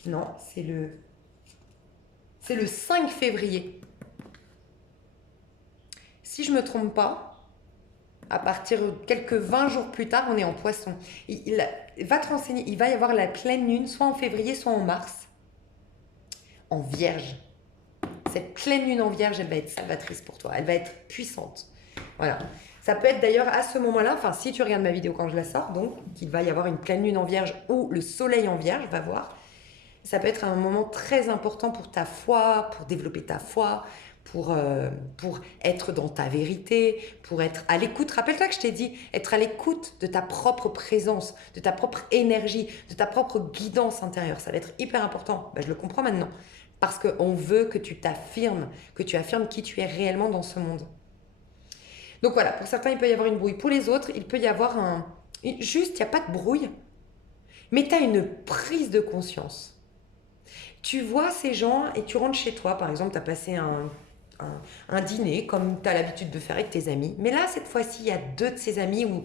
Non, c'est le 5 février. Si je me trompe pas, à partir de quelques 20 jours plus tard, on est en poisson. Va te renseigner, il va y avoir la pleine lune, soit en février, soit en mars, en vierge. Cette pleine lune en vierge, elle va être salvatrice pour toi, elle va être puissante. Voilà. Ça peut être d'ailleurs à ce moment-là, enfin si tu regardes ma vidéo quand je la sors, donc qu'il va y avoir une pleine lune en vierge ou le soleil en vierge, va voir. Ça peut être un moment très important pour ta foi, pour développer ta foi, pour être dans ta vérité, pour être à l'écoute. Rappelle-toi que je t'ai dit, être à l'écoute de ta propre présence, de ta propre énergie, de ta propre guidance intérieure. Ça va être hyper important. Ben, je le comprends maintenant. Parce qu'on veut que tu t'affirmes, que tu affirmes qui tu es réellement dans ce monde. Donc voilà, pour certains, il peut y avoir une brouille. Pour les autres, il peut y avoir juste, il n'y a pas de brouille, mais tu as une prise de conscience. Tu vois ces gens et tu rentres chez toi, par exemple, tu as passé un dîner comme tu as l'habitude de faire avec tes amis. Mais là, cette fois-ci, il y a 2 de ces amis où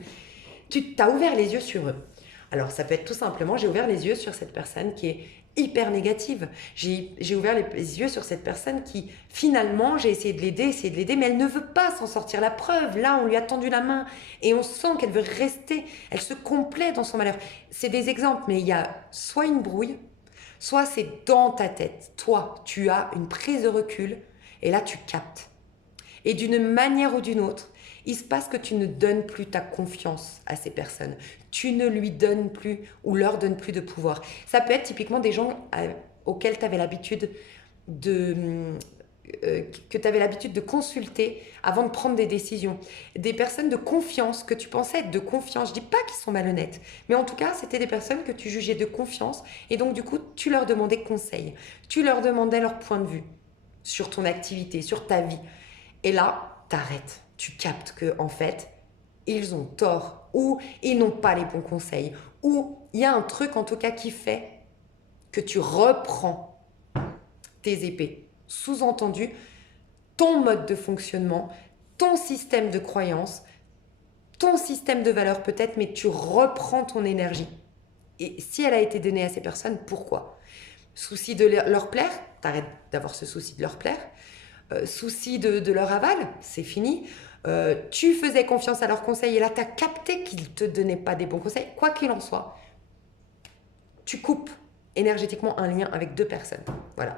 tu as ouvert les yeux sur eux. Alors, ça peut être tout simplement, j'ai ouvert les yeux sur cette personne qui est hyper négative. J'ai ouvert les yeux sur cette personne qui, finalement, j'ai essayé de l'aider, mais elle ne veut pas s'en sortir. La preuve, là, on lui a tendu la main et on sent qu'elle veut rester. Elle se complaît dans son malheur. C'est des exemples, mais il y a soit une brouille, soit c'est dans ta tête. Toi, tu as une prise de recul et là, tu captes. Et d'une manière ou d'une autre, il se passe que tu ne donnes plus ta confiance à ces personnes. Tu ne lui donnes plus ou leur donnes plus de pouvoir. Ça peut être typiquement des gens auxquels tu avais l'habitude que tu avais l'habitude de consulter avant de prendre des décisions. Des personnes de confiance que tu pensais être de confiance. Je ne dis pas qu'ils sont malhonnêtes, mais en tout cas, c'était des personnes que tu jugeais de confiance et donc du coup, tu leur demandais conseil. Tu leur demandais leur point de vue sur ton activité, sur ta vie. Et là, t'arrêtes. Tu captes que en fait, ils ont tort ou ils n'ont pas les bons conseils ou il y a un truc en tout cas qui fait que tu reprends tes épées sous-entendu ton mode de fonctionnement, ton système de croyance, ton système de valeurs peut-être, mais tu reprends ton énergie. Et si elle a été donnée à ces personnes, pourquoi? Souci de leur plaire, t'arrêtes d'avoir ce souci de leur plaire. Souci de leur aval, c'est fini. Tu faisais confiance à leurs conseils et là, tu as capté qu'ils ne te donnaient pas des bons conseils. Quoi qu'il en soit, tu coupes énergétiquement un lien avec deux personnes. Voilà.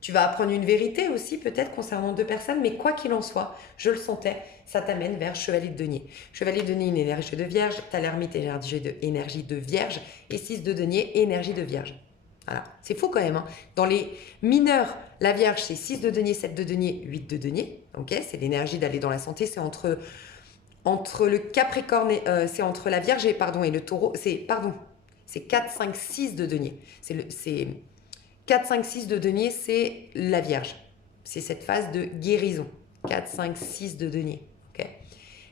Tu vas apprendre une vérité aussi, peut-être, concernant deux personnes, mais quoi qu'il en soit, je le sentais, ça t'amène vers Chevalier de Denier. Chevalier de Denier, une énergie de Vierge, t'as l'ermite, énergie de Vierge, et 6 de Denier, énergie de Vierge. Voilà, c'est fou quand même. Hein. Dans les mineurs, la Vierge, c'est 6 de Denier, 7 de Denier, 8 de Denier. Okay, c'est l'énergie d'aller dans la santé, c'est entre le Capricorne, c'est entre la Vierge et le Taureau, c'est 4, 5, 6 de Denier. C'est 4, 5, 6 de Denier, c'est la Vierge. C'est cette phase de guérison. 4, 5, 6 de Denier. Okay,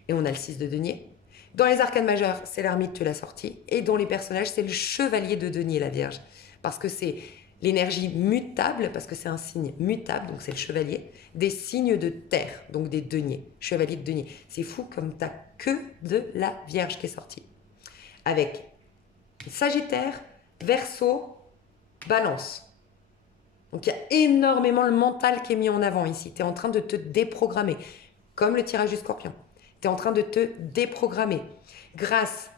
et on a le 6 de Denier. Dans les arcanes majeures, c'est l'ermite, tu l'as sorti. Et dans les personnages, c'est le Chevalier de Denier, la Vierge. Parce que c'est l'énergie mutable, parce que c'est un signe mutable, donc c'est le chevalier, des signes de terre, donc des deniers, chevalier de denier. C'est fou comme t'as que de la Vierge qui est sortie. Avec Sagittaire, Verseau, Balance. Donc il y a énormément le mental qui est mis en avant ici. Tu es en train de te déprogrammer, comme le tirage du Scorpion. Tu es en train de te déprogrammer. Grâce,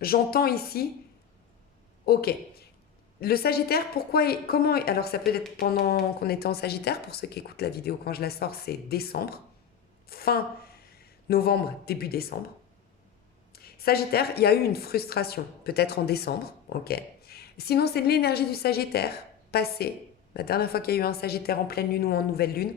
j'entends ici, ok. Le Sagittaire, pourquoi et comment... Alors, ça peut être pendant qu'on était en Sagittaire. Pour ceux qui écoutent la vidéo quand je la sors, c'est décembre. Fin novembre, début décembre. Sagittaire, il y a eu une frustration. Peut-être en décembre. Ok. Sinon, c'est de l'énergie du Sagittaire passé. La dernière fois qu'il y a eu un Sagittaire en pleine lune ou en nouvelle lune,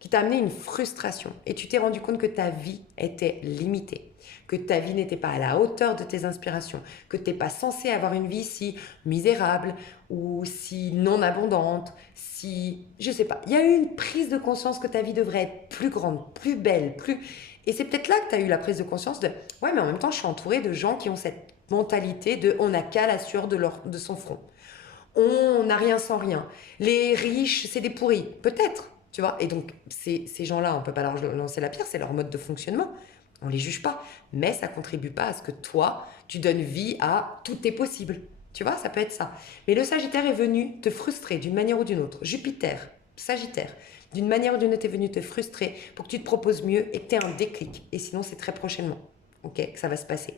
qui t'a amené une frustration. Et tu t'es rendu compte que ta vie était limitée. Que ta vie n'était pas à la hauteur de tes inspirations, que tu n'es pas censé avoir une vie si misérable ou si non abondante, si... Je sais pas. Il y a eu une prise de conscience que ta vie devrait être plus grande, plus belle, plus... Et c'est peut-être là que tu as eu la prise de conscience de « Ouais, mais en même temps, je suis entourée de gens qui ont cette mentalité de « on n'a qu'à la sueur de son front. On n'a rien sans rien. Les riches, c'est des pourris. » Peut-être, tu vois. Et donc, ces gens-là, on ne peut pas leur lancer la pierre, c'est leur mode de fonctionnement. On ne les juge pas, mais ça ne contribue pas à ce que toi, tu donnes vie à tout est possible. Tu vois, ça peut être ça. Mais le Sagittaire est venu te frustrer d'une manière ou d'une autre. Jupiter, Sagittaire, d'une manière ou d'une autre est venu te frustrer pour que tu te proposes mieux et que tu aies un déclic. Et sinon, c'est très prochainement que ça va se passer.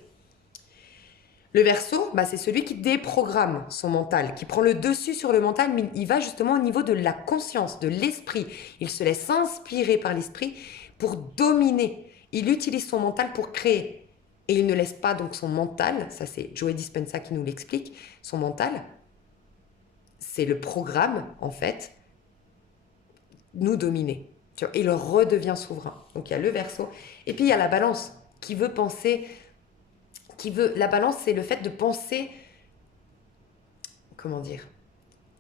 Le Verseau, c'est celui qui déprogramme son mental, qui prend le dessus sur le mental, mais il va justement au niveau de la conscience, de l'esprit. Il se laisse inspirer par l'esprit pour dominer. Il utilise son mental pour créer. Et il ne laisse pas donc son mental, ça c'est Joe Dispenza qui nous l'explique, son mental, c'est le programme en fait, nous dominer. Il redevient souverain. Donc il y a le Verseau. Et puis il y a la Balance qui veut penser, la Balance c'est le fait de penser, comment dire,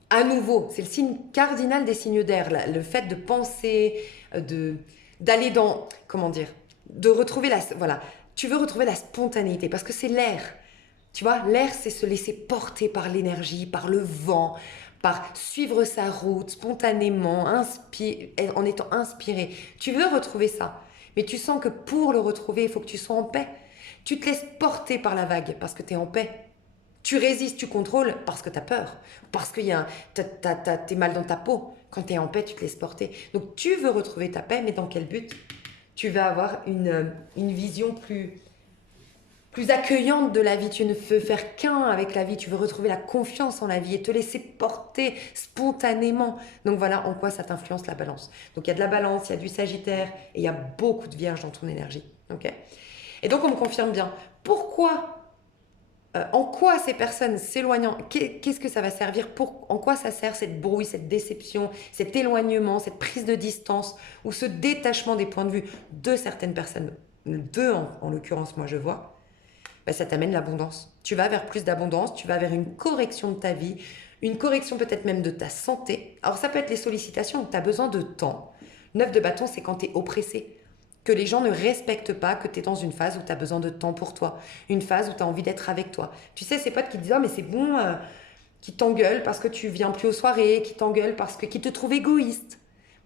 à nouveau, c'est le signe cardinal des signes d'air, le fait de penser, d'aller dans, comment dire, de retrouver tu veux retrouver la spontanéité parce que c'est l'air. Tu vois, l'air, c'est se laisser porter par l'énergie, par le vent, par suivre sa route spontanément, en étant inspiré. Tu veux retrouver ça, mais tu sens que pour le retrouver, il faut que tu sois en paix. Tu te laisses porter par la vague parce que tu es en paix. Tu résistes, tu contrôles parce que tu as peur, parce que t'es mal dans ta peau. Quand tu es en paix, tu te laisses porter. Donc tu veux retrouver ta paix, mais dans quel but ? Tu vas avoir une vision plus accueillante de la vie. Tu ne veux faire qu'un avec la vie. Tu veux retrouver la confiance en la vie et te laisser porter spontanément. Donc voilà en quoi ça t'influence la Balance. Donc il y a de la Balance, il y a du Sagittaire et il y a beaucoup de Vierge dans ton énergie. Okay, et donc on me confirme bien. Pourquoi en quoi ces personnes s'éloignant, qu'est-ce que ça va servir, en quoi ça sert cette brouille, cette déception, cet éloignement, cette prise de distance ou ce détachement des points de vue de certaines personnes, deux en l'occurrence moi je vois, ça t'amène l'abondance. Tu vas vers plus d'abondance, tu vas vers une correction de ta vie, une correction peut-être même de ta santé. Alors ça peut être les sollicitations, tu as besoin de temps. 9 de bâton, c'est quand tu es oppressé. Que les gens ne respectent pas, que tu es dans une phase où tu as besoin de temps pour toi, une phase où tu as envie d'être avec toi. Tu sais, ces potes qui te disent « Oh mais c'est bon, qui t'engueule parce que tu viens plus aux soirées, qui t'engueule parce que qui te trouve égoïste.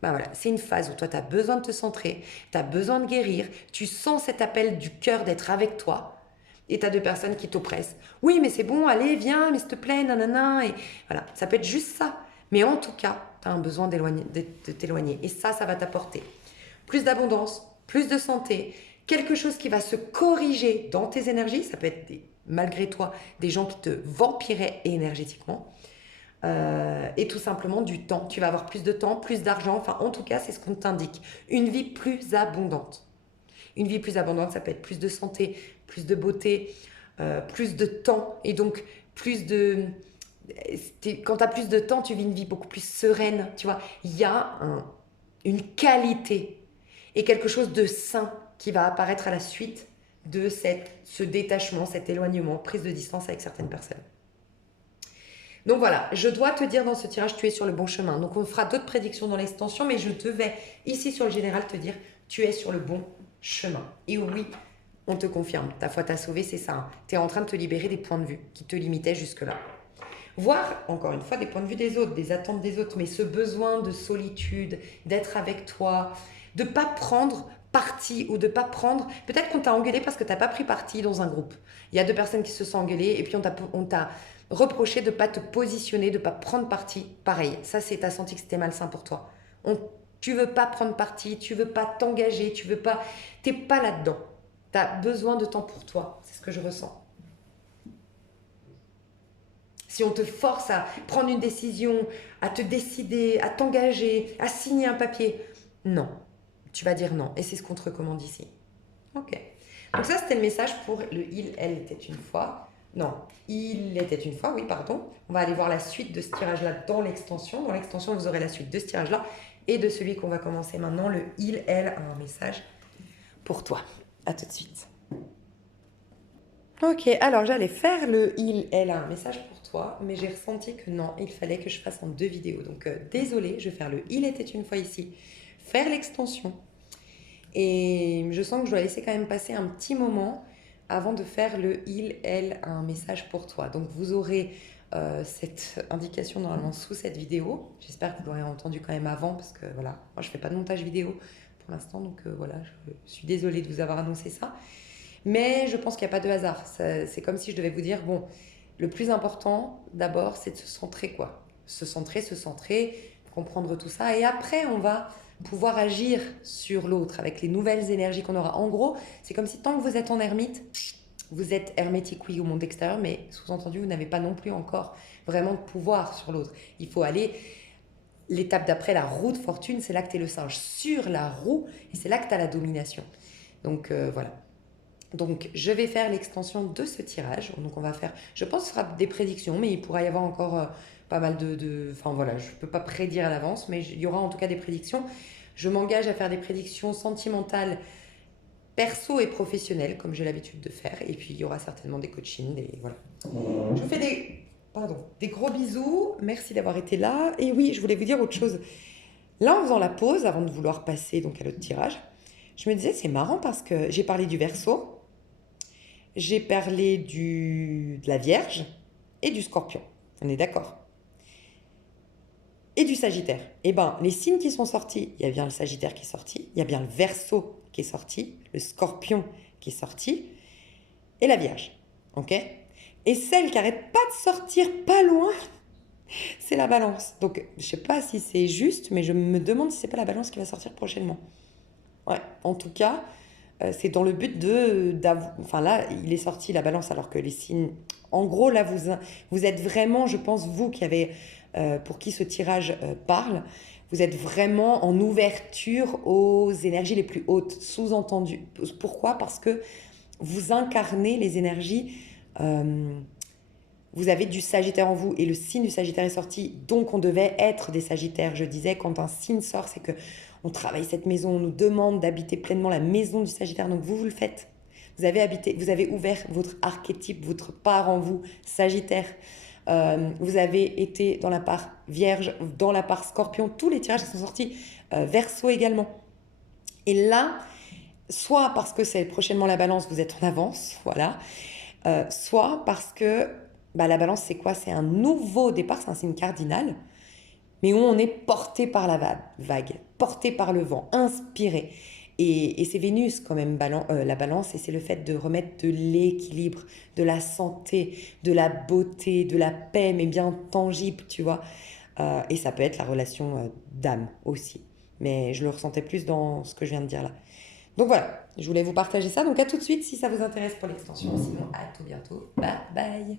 Ben voilà, c'est une phase où toi, tu as besoin de te centrer, tu as besoin de guérir, tu sens cet appel du cœur d'être avec toi, et tu as deux personnes qui t'oppressent. Oui, mais c'est bon, allez, viens, mais s'il te plaît, nanana, et voilà, ça peut être juste ça. Mais en tout cas, tu as un besoin de t'éloigner, et ça va t'apporter plus d'abondance, plus de santé, quelque chose qui va se corriger dans tes énergies, ça peut être malgré toi des gens qui te vampiraient énergétiquement, et tout simplement du temps. Tu vas avoir plus de temps, plus d'argent, enfin en tout cas c'est ce qu'on t'indique. Une vie plus abondante. Une vie plus abondante, ça peut être plus de santé, plus de beauté, plus de temps et donc plus de... Quand tu as plus de temps, tu vis une vie beaucoup plus sereine, tu vois. Il y a une qualité et quelque chose de sain qui va apparaître à la suite de ce détachement, cet éloignement, prise de distance avec certaines personnes. Donc voilà, je dois te dire dans ce tirage, tu es sur le bon chemin. Donc on fera d'autres prédictions dans l'extension, mais je devais ici sur le général te dire, tu es sur le bon chemin. Et oui, on te confirme, ta foi t'a sauvé, c'est ça. Hein. Tu es en train de te libérer des points de vue qui te limitaient jusque-là. Voir, encore une fois, des points de vue des autres, des attentes des autres, mais ce besoin de solitude, d'être avec toi, de ne pas prendre parti ou de ne pas prendre... Peut-être qu'on t'a engueulé parce que tu n'as pas pris parti dans un groupe. Il y a deux personnes qui se sont engueulées et puis on t'a reproché de ne pas te positionner, de ne pas prendre parti. Pareil, ça, tu as senti que c'était malsain pour toi. Tu ne veux pas prendre parti, tu ne veux pas t'engager, tu n'es pas là-dedans. Tu as besoin de temps pour toi, c'est ce que je ressens. Si on te force à prendre une décision, à te décider, à t'engager, à signer un papier, non. Tu vas dire non. Et c'est ce qu'on te recommande ici. Ok. Donc ça, c'était le message pour le il, elle était une fois. Non, il était une fois, oui, pardon. On va aller voir la suite de ce tirage-là dans l'extension. Dans l'extension, vous aurez la suite de ce tirage-là et de celui qu'on va commencer maintenant. Le il, elle a un message pour toi. À tout de suite. Ok, alors j'allais faire le il, elle a un message pour toi, mais j'ai ressenti que non, il fallait que je fasse en 2 vidéos. Donc désolée, je vais faire le il était une fois ici, faire l'extension. Et je sens que je dois laisser quand même passer un petit moment avant de faire le il, elle a un message pour toi. Donc vous aurez cette indication normalement sous cette vidéo. J'espère que vous l'aurez entendu quand même avant, parce que voilà, moi je fais pas de montage vidéo pour l'instant, donc voilà, je suis désolée de vous avoir annoncé ça. Mais je pense qu'il n'y a pas de hasard. C'est comme si je devais vous dire, bon, le plus important, d'abord, c'est de se centrer, quoi. Se centrer, comprendre tout ça. Et après, on va pouvoir agir sur l'autre avec les nouvelles énergies qu'on aura. En gros, c'est comme si tant que vous êtes en ermite, vous êtes hermétique, oui, au monde extérieur, mais sous-entendu, vous n'avez pas non plus encore vraiment de pouvoir sur l'autre. Il faut aller... L'étape d'après, la roue de fortune, c'est là que tu es le singe sur la roue et c'est là que tu as la domination. Donc voilà. Donc, je vais faire l'extension de ce tirage. Donc, on va faire, je pense que ce sera des prédictions, mais il pourra y avoir encore pas mal enfin voilà, je ne peux pas prédire à l'avance, mais il y aura en tout cas des prédictions. Je m'engage à faire des prédictions sentimentales, perso et professionnelles, comme j'ai l'habitude de faire. Et puis, il y aura certainement des coachings, voilà. Je vous fais des gros bisous. Merci d'avoir été là. Et oui, je voulais vous dire autre chose. Là, en faisant la pause, avant de vouloir passer donc à l'autre tirage, je me disais, c'est marrant parce que j'ai parlé du Verseau, j'ai parlé de la Vierge et du Scorpion. On est d'accord? Et du Sagittaire. Eh bien, les signes qui sont sortis, il y a bien le Sagittaire qui est sorti, il y a bien le Verseau qui est sorti, le Scorpion qui est sorti, et la Vierge. Ok? Et celle qui n'arrête pas de sortir pas loin, c'est la Balance. Donc, je ne sais pas si c'est juste, mais je me demande si ce n'est pas la Balance qui va sortir prochainement. Ouais, en tout cas... c'est dans le but enfin là, il est sorti la Balance alors que les signes... En gros, là, vous êtes vraiment, je pense, vous qui avez, pour qui ce tirage parle, vous êtes vraiment en ouverture aux énergies les plus hautes, sous-entendu. Pourquoi? Parce que vous incarnez les énergies... vous avez du Sagittaire en vous et le signe du Sagittaire est sorti, donc on devait être des Sagittaires. Je disais, quand un signe sort, c'est que on travaille cette maison, on nous demande d'habiter pleinement la maison du Sagittaire. Donc vous le faites. Vous avez ouvert votre archétype, votre part en vous, Sagittaire. Vous avez été dans la part Vierge, dans la part Scorpion. Tous les tirages qui sont sortis, Verseau également. Et là, soit parce que c'est prochainement la Balance, vous êtes en avance, voilà. Soit parce que bah, la balance, c'est quoi? C'est un nouveau départ, c'est un signe cardinal, mais où on est porté par la vague, porté par le vent, inspiré. Et c'est Vénus quand même, la balance, et c'est le fait de remettre de l'équilibre, de la santé, de la beauté, de la paix, mais bien tangible, tu vois. Et ça peut être la relation d'âme aussi. Mais je le ressentais plus dans ce que je viens de dire là. Donc voilà, je voulais vous partager ça. Donc à tout de suite si ça vous intéresse pour l'extension. Sinon, à tout bientôt. Bye bye.